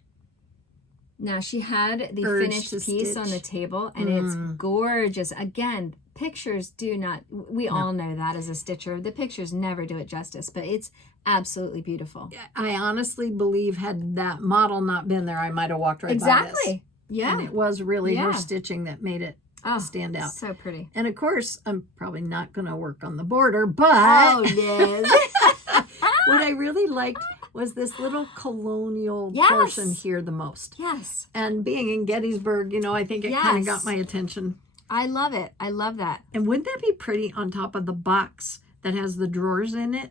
Now she had the urge finished to piece stitch. on the table, and it's gorgeous. Again, pictures do not, we all know that as a stitcher, the pictures never do it justice, but it's absolutely beautiful. I honestly believe had that model not been there, I might have walked right by this. Yeah. And it was really her stitching that made it stand out. So pretty. And of course, I'm probably not going to work on the border, but yes. what I really liked was this little colonial portion here the most. Yes. And being in Gettysburg, you know, I think it kind of got my attention. I love it. I love that. And wouldn't that be pretty on top of the box that has the drawers in it?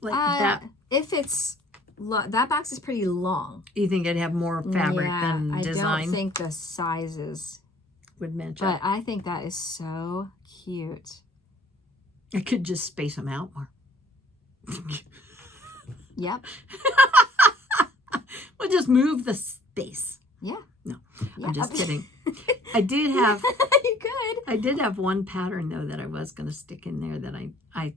Like that. If it's, that box is pretty long. You think it'd have more fabric than design? I don't think the sizes would match but up. I think that is so cute. I could just space them out more. Yep. We'll just move the space. Yeah. No, I'm just kidding. I did have you could. I did have one pattern though that I was going to stick in there that I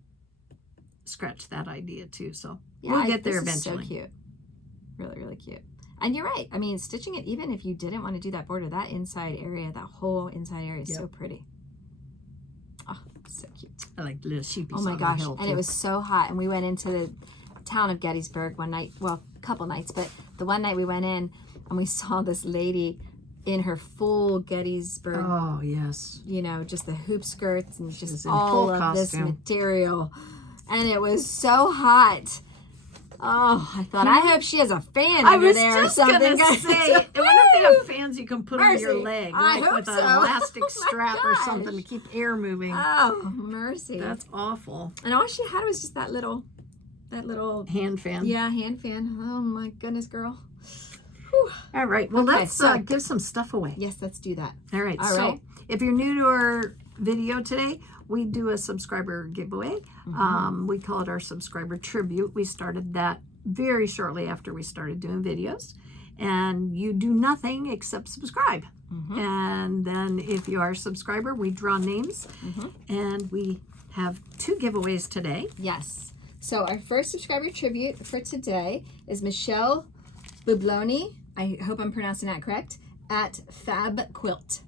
scratched that idea too. So we'll get there eventually. This is so cute. Really, really cute. And you're right. I mean, stitching it, even if you didn't want to do that border, that inside area, that whole inside area is so pretty. Oh, so cute. I like the little sheepies. Oh my gosh. And it was so hot. And we went into the town of Gettysburg one night. Well, a couple nights, but the one night we went in and we saw this lady in her full Gettysburg. Oh, yes. You know, just the hoop skirts and just all of this material. And it was so hot. Oh, I thought, I hope she has a fan over there or something. I was just going to say, I wonder if they have fans you can put on your leg, like with an elastic strap or something to keep air moving. Oh, mercy. That's awful. And all she had was just that little hand fan. Yeah, hand fan. Oh my goodness, girl. Whew. All right. Well, let's give some stuff away. Yes, let's do that. All right. So if you're new to our video today, we do a subscriber giveaway. We call it our subscriber tribute. We started that very shortly after we started doing videos. And you do nothing except subscribe. And then if you are a subscriber, we draw names. And we have 2 giveaways today. Yes. So our first subscriber tribute for today is Michelle Bubloni. I hope I'm pronouncing that correct. At Fab Quilt.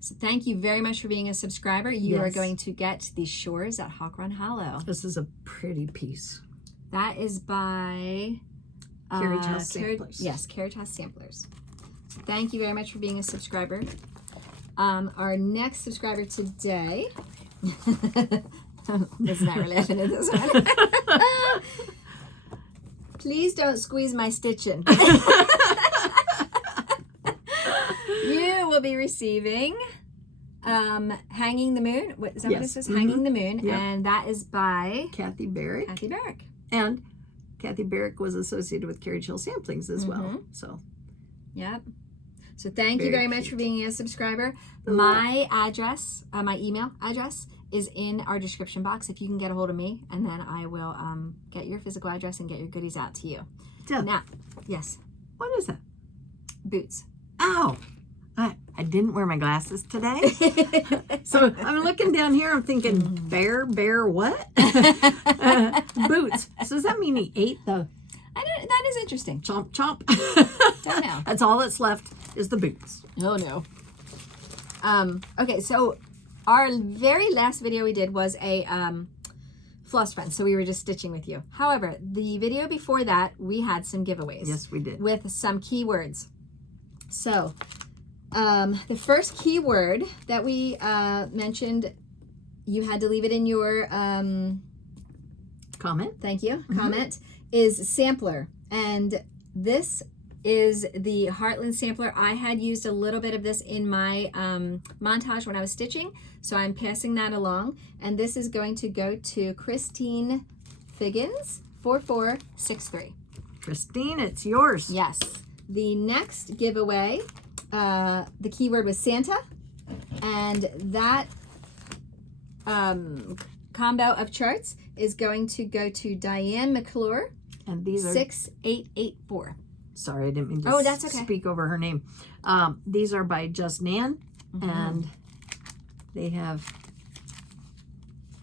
So thank you very much for being a subscriber. You are going to get the Shores at Hawk Run Hollow. This is a pretty piece. That is by Carriage House Samplers. Yes, Carriage House Samplers. Thank you very much for being a subscriber. Our next subscriber today. It's not really happening this one. Please don't squeeze my stitching. You will be receiving Hanging the Moon. What is that? What it says? Hanging the Moon. Yep. And that is by Kathy Barrick. Kathy Barrick. And Kathy Barrick was associated with Carriage Hill Samplings as well. So, yep. So thank you very much for being a subscriber. You're My address, my email address is in our description box if you can get a hold of me, and then I will get your physical address and get your goodies out to you. Deb, Now, yes, what is that? boots. Ow! I didn't wear my glasses today. So I'm looking down here, I'm thinking, bear what? Boots. So does that mean he ate the That is interesting. chomp chomp? Don't know. That's all that's left is the boots. Oh no. Okay, so our very last video we did was a floss friend, so we were just stitching with you. However, the video before that, we had some giveaways. Yes, we did. With some keywords. So, the first keyword that we mentioned, you had to leave it in your Comment. thank you, comment, is sampler. And this is the Heartland sampler. I had used a little bit of this in my montage when I was stitching, so I'm passing that along. And this is going to go to Christine Figgins, 4463. Christine, it's yours. Yes. The next giveaway, the keyword was Santa, and that combo of charts is going to go to Diane McClure, And these are 6884. sorry, I didn't mean to That's okay. speak over her name. These are by Just Nan, and they have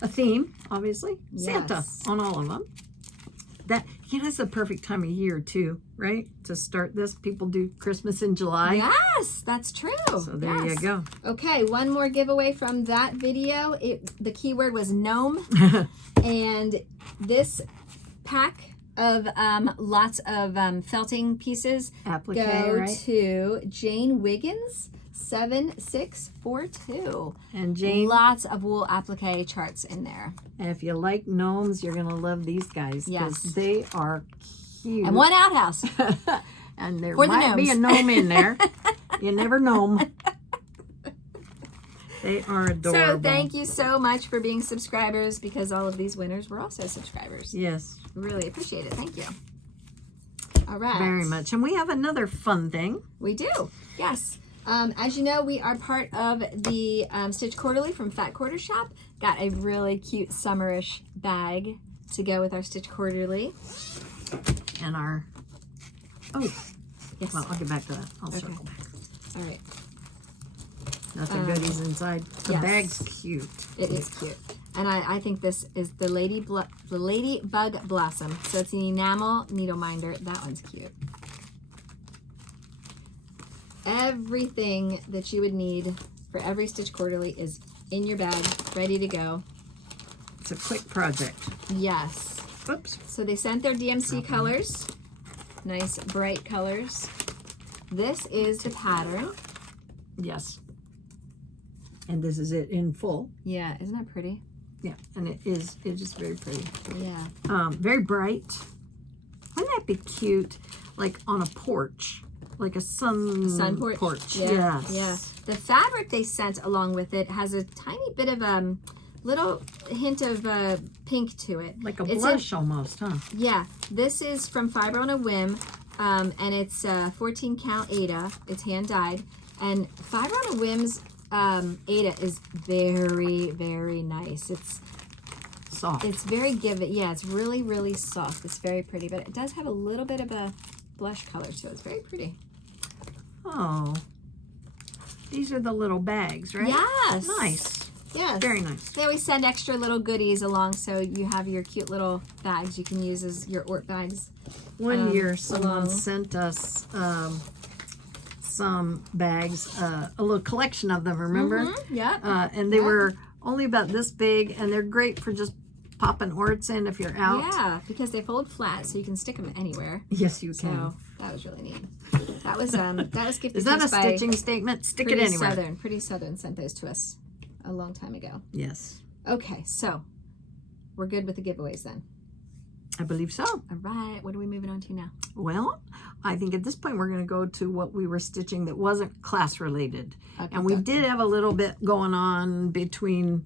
a theme, obviously. Santa Yes. on all of them. That it's the perfect time of year too, right? To start this. People do Christmas in July. Yes, that's true. So there you go. Okay, one more giveaway from that video. The keyword was Gnome, and this pack of lots of felting pieces Applique, go right? to Jane Wiggins, 7642. And Jane, Lots of wool applique charts in there. and if you like gnomes, you're gonna love these guys Yes. they are cute. And one outhouse. And there For the might be a gnomes. gnome in there. You never know. They are adorable. So thank you so much for being subscribers, because all of these winners were also subscribers. Yes, Really appreciate it. Thank you. All right. very much. And we have another fun thing. We do. Yes. As you know, we are part of the Stitch Quarterly from Fat Quarter Shop. Got a really cute summerish bag to go with our Stitch Quarterly. And our, Yes. well, I'll get back to that. I'll Okay. circle back. All right. Got the goodies inside. The yes. bag's cute. It is cute. And I think this is the Ladybug Blossom. So it's an enamel needle minder. That one's cute. Everything that you would need for every Stitch Quarterly is in your bag, ready to go. It's a quick project. Yes. Oops. So they sent their DMC colors. Nice bright colors. This is the pattern. Yes. And this is it in full. Yeah, isn't that pretty? Yeah, and it's just very pretty. Yeah. Very bright. Wouldn't that be cute? Like on a porch, like a sun porch. Yeah. Yes. Yeah. The fabric they sent along with it has a tiny bit of little hint of pink to it. Like a It's blush almost, huh? Yeah. This is from Fiber on a Whim, and it's 14 count Ada. It's hand dyed, and Fiber on a Whim's Ada is very, very nice. It's Soft. very giving. Yeah, it's really, really soft. It's very pretty, but it does have a little bit of a blush color, so it's very pretty. Oh. These are the little bags, right? Yes. Nice. Yes. Very nice. They always send extra little goodies along, so you have your cute little bags you can use as your Ort bags. One year someone along. sent us some bags, a little collection of them, remember? Yep. And they were only about this big, and they're great for just pop an orts in if you're out. Yeah, because they fold flat, so you can stick them anywhere. Yes, you can. So that was really neat. That was gifted Is that to a us by stitching statement? Stick it anywhere. Pretty Southern sent those to us a long time ago. Yes. Okay, so we're good with the giveaways then. I believe so. All right, what are we moving on to now? Well, I think at this point we're going to go to what we were stitching that wasn't class related. Okay, And we did have a little bit going on between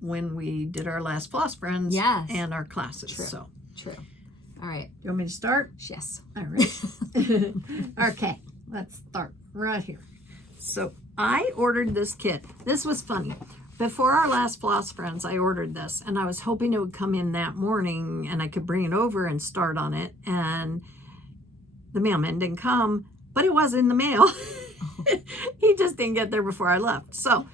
when we did our last Floss Friends and our classes. True. So True. All right. You want me to start? Yes. All right. Okay, let's start right here. So I ordered this kit. This was funny. Before our last Floss Friends, I ordered this, and I was hoping it would come in that morning and I could bring it over and start on it. And the mailman didn't come, but it was in the mail. He just didn't get there before I left. So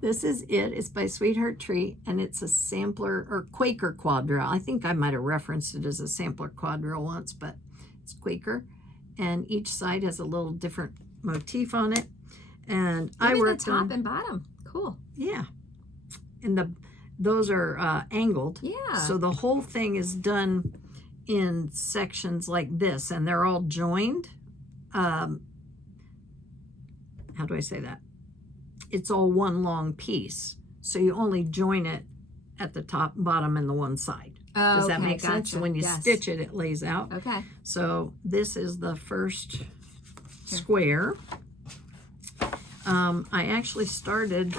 this is it. It's by Sweetheart Tree, and it's a sampler or Quaker Quadrille. I think I might have referenced it as a sampler Quadrille once, but it's Quaker. And each side has a little different motif on it. And I worked the top on and bottom. Cool. Yeah, and those are angled. Yeah. So the whole thing is done in sections like this, and they're all joined. How do I say that? It's all one long piece, so you only join it at the top, bottom, and the one side. Oh, Does that okay, make sense? gotcha. So when you Yes. stitch it, it lays out. Okay. So this is the first square. I actually started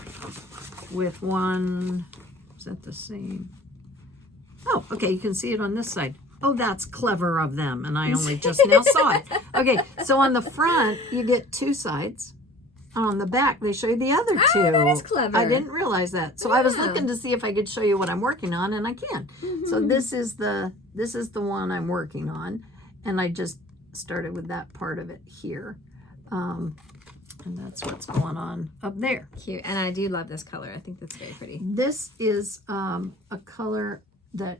with one. Is that the same? Oh, okay. You can see it on this side. Oh, that's clever of them, and I only just now saw it. Okay, so on the front you get two sides. On the back they show you the other two. Oh, that is clever. I didn't realize that. So I was looking to see if I could show you what I'm working on, and I can. So this is the one I'm working on, and I just started with that part of it here. And that's what's going on up there. Cute. And I do love this color. I think that's very pretty. This is a color that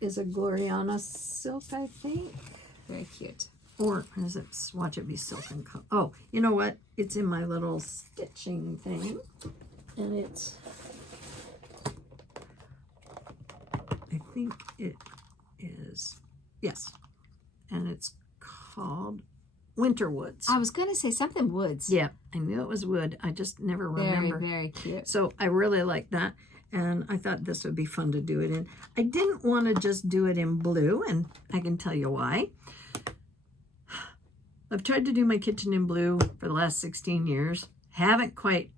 is a Gloriana silk, I think. Very cute. Or is it, watch it be silken color. Oh, you know what? It's in my little stitching thing. And it's, I think it is, yes. And it's called Winter Woods. I was going to say something woods. Yeah, I knew it was wood. I just never remember. Very, very cute. So I really like that. And I thought this would be fun to do it in. I didn't want to just do it in blue, and I can tell you why. I've tried to do my kitchen in blue for the last 16 years. Haven't quite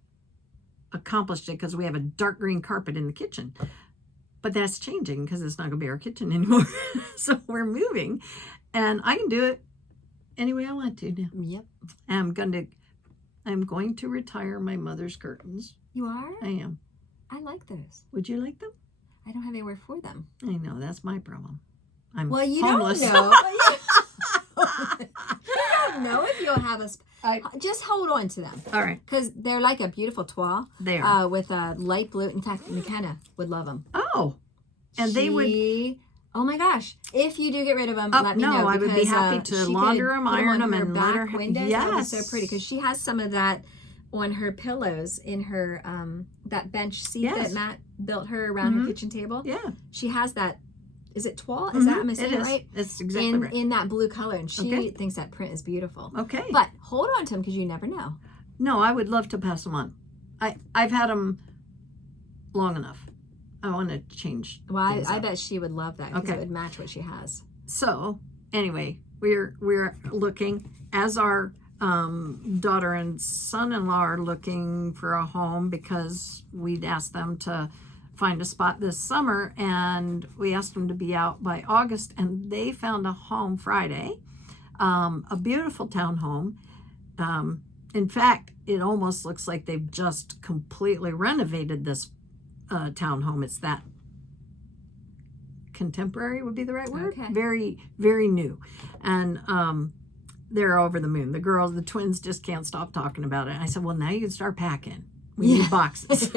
accomplished it because we have a dark green carpet in the kitchen. But that's changing because it's not going to be our kitchen anymore. So we're moving. And I can do it any way I want to now. Yep. I'm going to retire my mother's curtains. You are? I am. I like those. Would you like them? I don't have anywhere for them. I know, that's my problem. I'm Well, you homeless. don't know. You don't know if you'll have a... Just hold on to them. All right. Because they're like a beautiful toile. They are. With a light blue. In fact, McKenna would love them. Oh. And they would... Oh my gosh. If you do get rid of them, let me know. No, I would be happy to launder them, iron them, and let her... Windows. Yes. That would be so pretty. Because she has some of that on her pillows in her, that bench seat that Matt built her around her kitchen table. Yeah. She has that. Is it toile? Is that, am I saying it right? It's exactly right. In that blue color. And she thinks that print is beautiful. Okay. But hold on to them because you never know. No, I would love to pass them on. I've had them long enough. I want to change. Well, I bet she would love that because it would match what she has. So anyway, we're looking, as our daughter and son-in-law are looking for a home because we'd asked them to find a spot this summer, and we asked them to be out by August, and they found a home Friday, a beautiful townhome. In fact, it almost looks like they've just completely renovated this townhome. It's that contemporary would be the right word. Okay. Very, very new. And they're over the moon. The twins just can't stop talking about it. I said, well, now you can start packing. We need boxes.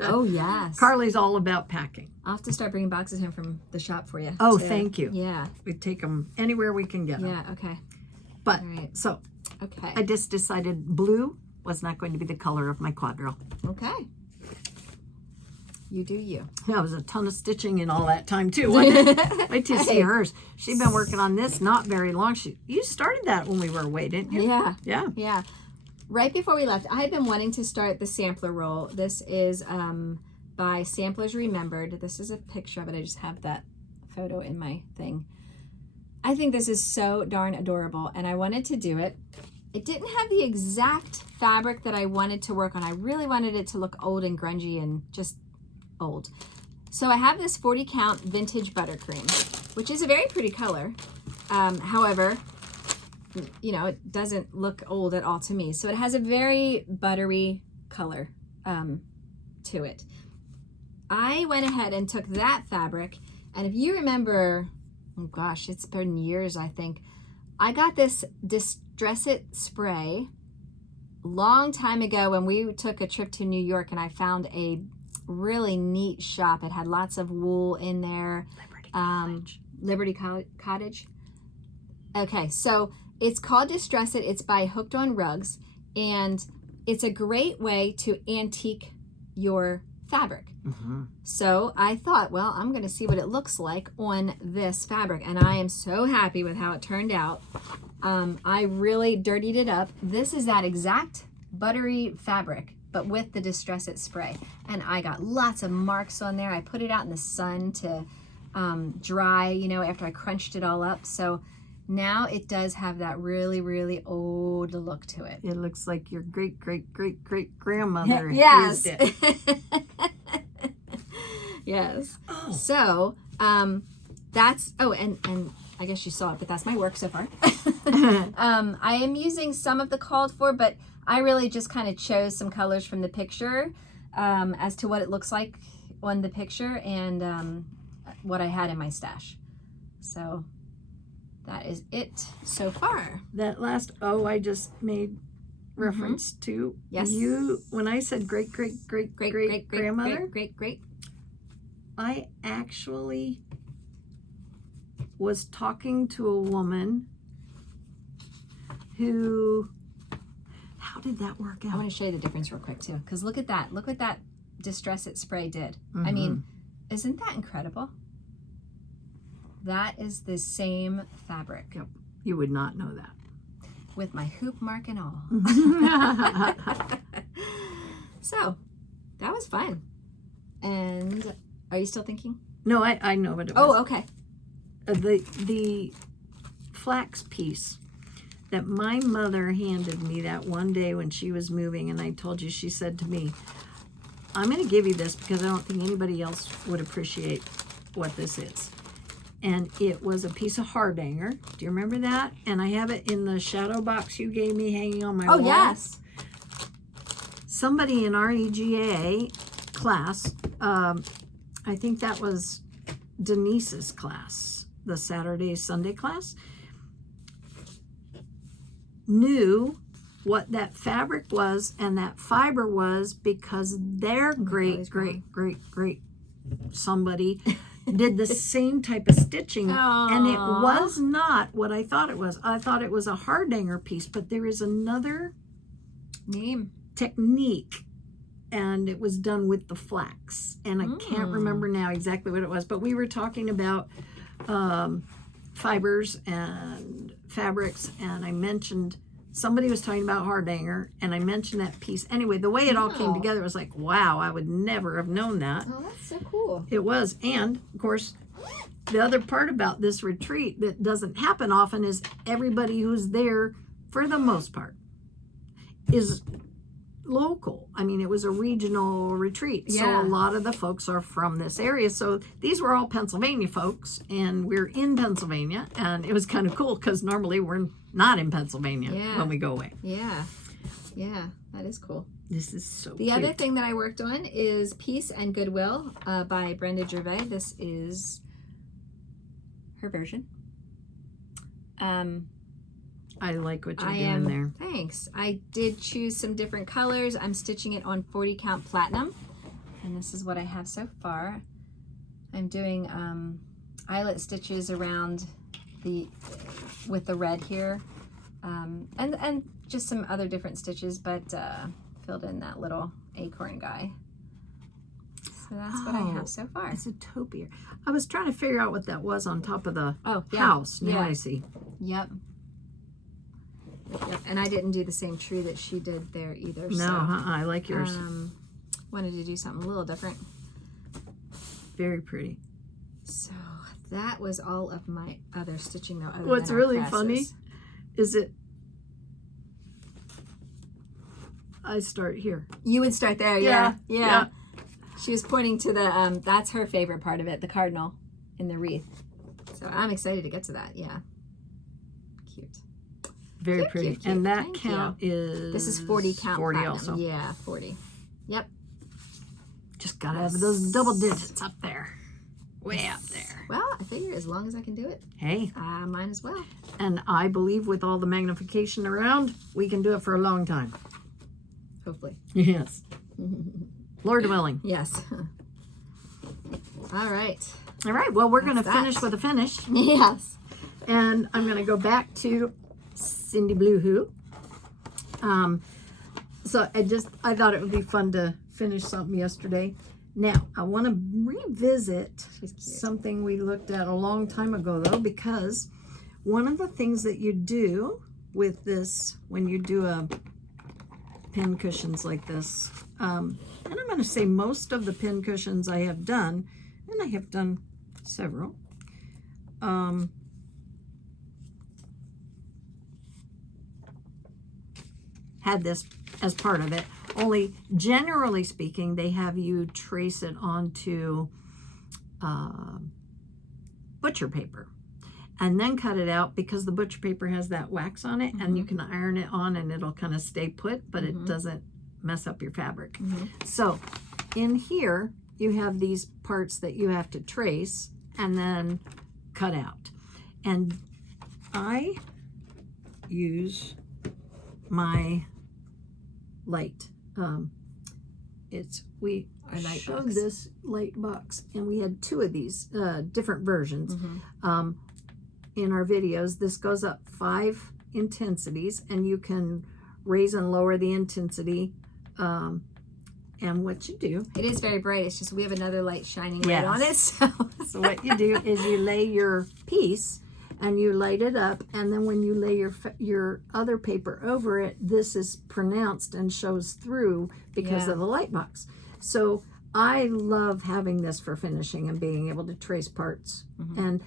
Oh, yes. Carly's all about packing. I'll have to start bringing boxes in from the shop for you. Oh, too. thank you. Yeah. We take them anywhere we can get them. Yeah, okay. But, All right. so, Okay. I just decided blue was not going to be the color of my quadrille. Okay. You do you. Yeah, it was a ton of stitching in all that time too. Wait till you see hers. She's been working on this not very long. You started that when we were away, didn't you? Yeah. Yeah. Yeah. Right before we left, I had been wanting to start the sampler roll. This is by Samplers Remembered. This is a picture of it. I just have that photo in my thing. I think this is so darn adorable, and I wanted to do it. It didn't have the exact fabric that I wanted to work on. I really wanted it to look old and grungy and just old. So I have this 40 count vintage buttercream, which is a very pretty color. However, you know, it doesn't look old at all to me. So it has a very buttery color to it. I went ahead and took that fabric, and if you remember, oh gosh, it's been years, I think. I got this Distress It spray long time ago when we took a trip to New York, and I found a really neat shop. It had lots of wool in there. Liberty Cottage. Okay, so it's called Distress It. It's by Hooked on Rugs, and it's a great way to antique your fabric. So I thought, well, I'm going to see what it looks like on this fabric, and I am so happy with how it turned out. I really dirtied it up. This is that exact buttery fabric, but with the Distress It spray, and I got lots of marks on there. I put it out in the sun to dry, you know, after I crunched it all up. So now it does have that really, really old look to it. It looks like your great, great, great, great grandmother Yes. used it. Yes. Oh. So that's, oh, and I guess you saw it, but that's my work so far. I am using some of the called for, but I really just kind of chose some colors from the picture as to what it looks like on the picture and what I had in my stash. So that is it so far. That last I just made reference to. Yes. You, when I said great, great, great, great grandmother, Great. I actually was talking to a woman who, how did that work out? I want to show you the difference real quick too, because look at that. Look what that Distress It spray did. I mean, isn't that incredible? That is the same fabric. Yep. You would not know that. With my hoop mark and all. So, that was fun. And are you still thinking? No, I know what it was. Oh, okay. The flax piece that my mother handed me that one day when she was moving, and I told you, she said to me, I'm going to give you this because I don't think anybody else would appreciate what this is. And it was a piece of hardanger. Do you remember that? And I have it in the shadow box you gave me hanging on my wall. Oh, yes. Somebody in our EGA class, I think that was Denise's class, the Saturday, Sunday class, knew what that fabric was and that fiber was because their great somebody did the same type of stitching. Aww. And it was not what I thought it was. I thought it was a hardanger piece, but there is another Name. technique, and it was done with the flax, and I can't remember now exactly what it was, but we were talking about fibers and fabrics, and I mentioned somebody was talking about hardanger, and I mentioned that piece. Anyway, the way it all came together was like, wow, I would never have known that. Oh, that's so cool. It was. And of course, the other part about this retreat that doesn't happen often is everybody who's there, for the most part, is local. I mean, it was a regional retreat. So Yeah. a lot of the folks are from this area. So these were all Pennsylvania folks, and we're in Pennsylvania, and it was kind of cool because normally we're not in Pennsylvania when we go away. Yeah. Yeah, that is cool. This is so The cute. other thing that I worked on is Peace and Goodwill by Brenda Gervais. This is her version. I like what you're doing there. Thanks. I did choose some different colors. I'm stitching it on 40 count platinum, and this is what I have so far. I'm doing eyelet stitches around with the red here, and just some other different stitches, but filled in that little acorn guy. So that's what I have so far. It's a taupe. I was trying to figure out what that was on top of the yeah. house. Now Yeah. I see. Yep. Yep. And I didn't do the same tree that she did there either. No, so, I like yours. Wanted to do something a little different. Very pretty. So that was all of my other stitching though. What's really funny is I start here. You would start there, Yeah. She was pointing to the, that's her favorite part of it, the cardinal in the wreath. So I'm excited to get to that, yeah. Cute. Very Cute, pretty. cute, cute. And that Thank count is... This is 40 count 40 platinum. also. Yeah, 40. Yep. Just gotta have those double digits up there. Way up there. Well, I figure as long as I can do it, Hey. mine as well. And I believe with all the magnification around, we can do it for a long time. Hopefully. Yes. Lord willing. Yes. All right. All right. Well, we're going to That's finish that. with a finish. Yes. And I'm going to go back to Cindy Blue Who. So I thought it would be fun to finish something yesterday. Now, I want to revisit something we looked at a long time ago, though, because one of the things that you do with this, when you do a pin cushions like this, and I'm going to say most of the pin cushions I have done, and I have done several, had this as part of it. Only generally speaking, they have you trace it onto butcher paper and then cut it out, because the butcher paper has that wax on it, and you can iron it on and it'll kind of stay put, but it doesn't mess up your fabric. So in here you have these parts that you have to trace and then cut out, and I use my light. We showed this light box, and we had two of these different versions in our videos. This goes up 5 intensities, and you can raise and lower the intensity. And what you do, it is very bright. It's just we have another light shining right on it. So what you do is you lay your piece and you light it up, and then when you lay your other paper over it, this is pronounced and shows through because of the light box. So I love having this for finishing and being able to trace parts, and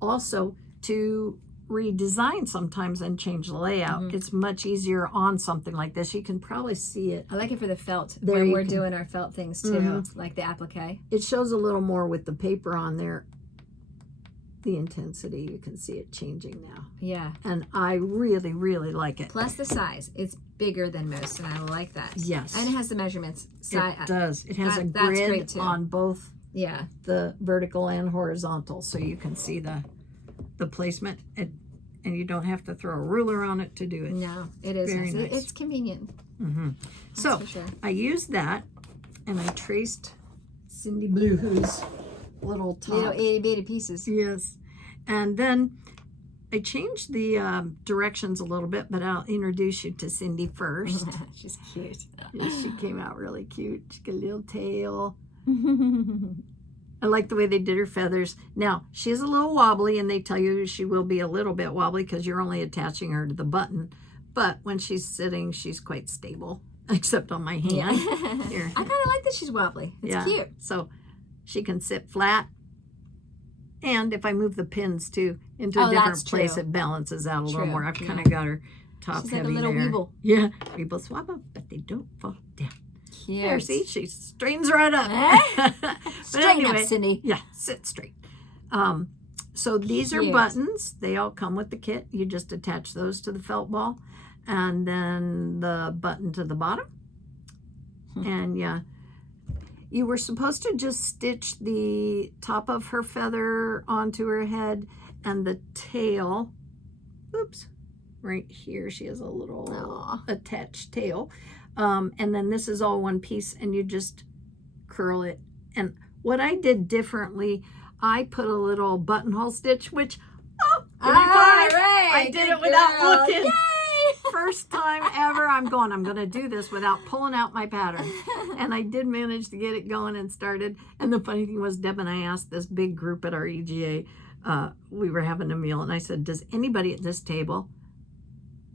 also to redesign sometimes and change the layout. It's much easier on something like this. You can probably see it. I like it for the felt, There when you we're can- doing our felt things too, like the applique. It shows a little more with the paper on there. The intensity, you can see it changing now. Yeah. And I really, really like it. Plus the size. It's bigger than most, and I like that. Yes. And it has the measurements. It does. It has a that's great grid too. on both Yeah. the vertical and horizontal, so you can see the placement, and you don't have to throw a ruler on it to do it. No, it is Very nice. nice. It's convenient. So for sure. I used that, and I traced Cindy Blue Who's little top. Little itty bitty pieces. Yes. And then I changed the directions a little bit, but I'll introduce you to Cindy first. She's cute. Yeah, she came out really cute. She got a little tail. I like the way they did her feathers. Now, she's a little wobbly, and they tell you she will be a little bit wobbly because you're only attaching her to the button. But when she's sitting, she's quite stable, except on my hand. Here. I kind of like that she's wobbly. It's cute. So she can sit flat. And if I move the pins too into a different place, true. it balances out a little True, more. I've yeah. kind of got her top She's like a heavy little there. weeble. Yeah, weeble swabble, but they don't fall down. Cute. There, see, she straightens right up. But Straighten anyway, up, Cindy. yeah, sit straight. So these are Cute. buttons. They all come with the kit. You just attach those to the felt ball, and then the button to the bottom. And yeah, you were supposed to just stitch the top of her feather onto her head, and the tail, oops, right here, she has a little attached tail. And then this is all one piece, and you just curl it. And what I did differently, I put a little buttonhole stitch, which, All right, I did good it without girl. looking. Yay! first time ever I'm going to do this without pulling out my pattern. And I did manage to get it going and started. And the funny thing was, Deb and I asked this big group at our EGA, we were having a meal, and I said, does anybody at this table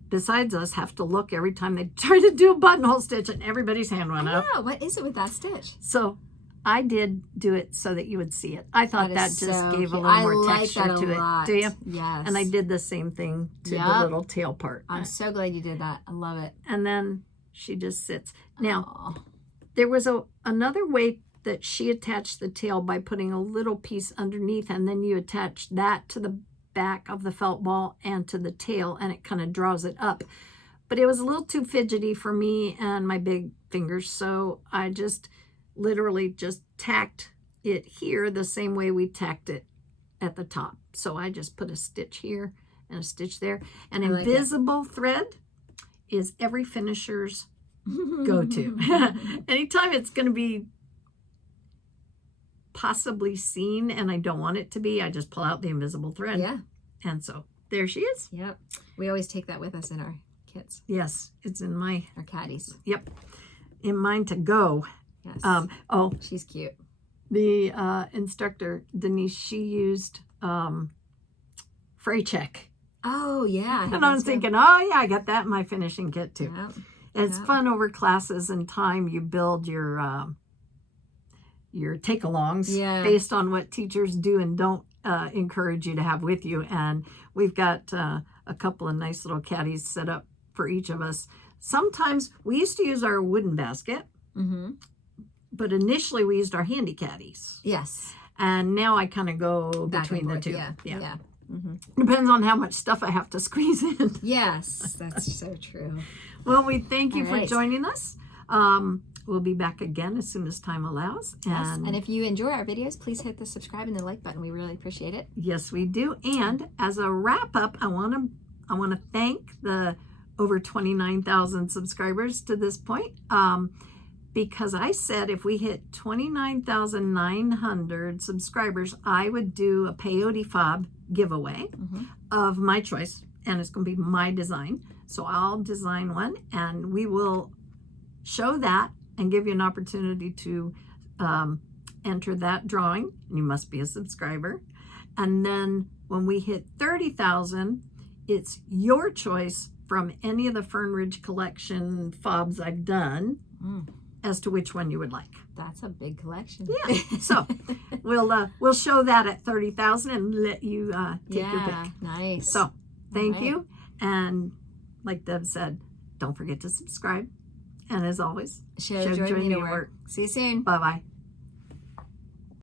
besides us have to look every time they try to do a buttonhole stitch? And everybody's hand went up. Yeah, what is it with that stitch? So I did do it so that you would see it. I thought that just so gave a cute. little more texture to lot. it. Do you? Yes. And I did the same thing to Yep. the little tail part. I'm so glad you did that. I love it. And then she just sits. Now, Aw. there was another way that she attached the tail by putting a little piece underneath, and then you attach that to the back of the felt ball and to the tail, and it kind of draws it up. But it was a little too fidgety for me and my big fingers, so I just literally just tacked it here the same way we tacked it at the top. So I just put a stitch here and a stitch there. And invisible thread is every finisher's go-to. Anytime it's going to be possibly seen and I don't want it to be, I just pull out the invisible thread. Yeah. And so there she is. Yep. We always take that with us in our kits, Yes, it's in my, our caddies. yep, in mine to go. Yes. Oh, She's cute. the instructor, Denise, she used fray check. Oh, yeah. And I was thinking, oh yeah, I got that in my finishing kit too. Yep. It's Yep. fun over classes and time. You build your take-alongs Yeah. based on what teachers do and don't encourage you to have with you. And we've got a couple of nice little caddies set up for each of us. Sometimes we used to use our wooden basket, Mm-hmm. but initially we used our handy caddies. Yes. And now I kind of go Back between and the forth. two. Yeah. Yeah. Mm-hmm. Depends on how much stuff I have to squeeze in. Yes, that's so true. Well, we thank you All for right. joining us. We'll be back again as soon as time allows. Yes. And if you enjoy our videos, please hit the subscribe and the like button. We really appreciate it. yes, we do. And as a wrap up, I want to thank the over 29,000 subscribers to this point. Because I said if we hit 29,900 subscribers, I would do a peyote fob giveaway Mm-hmm. of my choice, and it's going to be my design. So I'll design one, and we will show that and give you an opportunity to enter that drawing. And you must be a subscriber. And then when we hit 30,000, it's your choice from any of the Fern Ridge collection fobs I've done. As to which one you would like. That's a big collection. Yeah. So we'll show that at 30,000 and let you take your Yeah, pick. nice. So thank right. you. And like Deb said, don't forget to subscribe. And as always, Show joy needlework. needlework. See you soon. Bye-bye.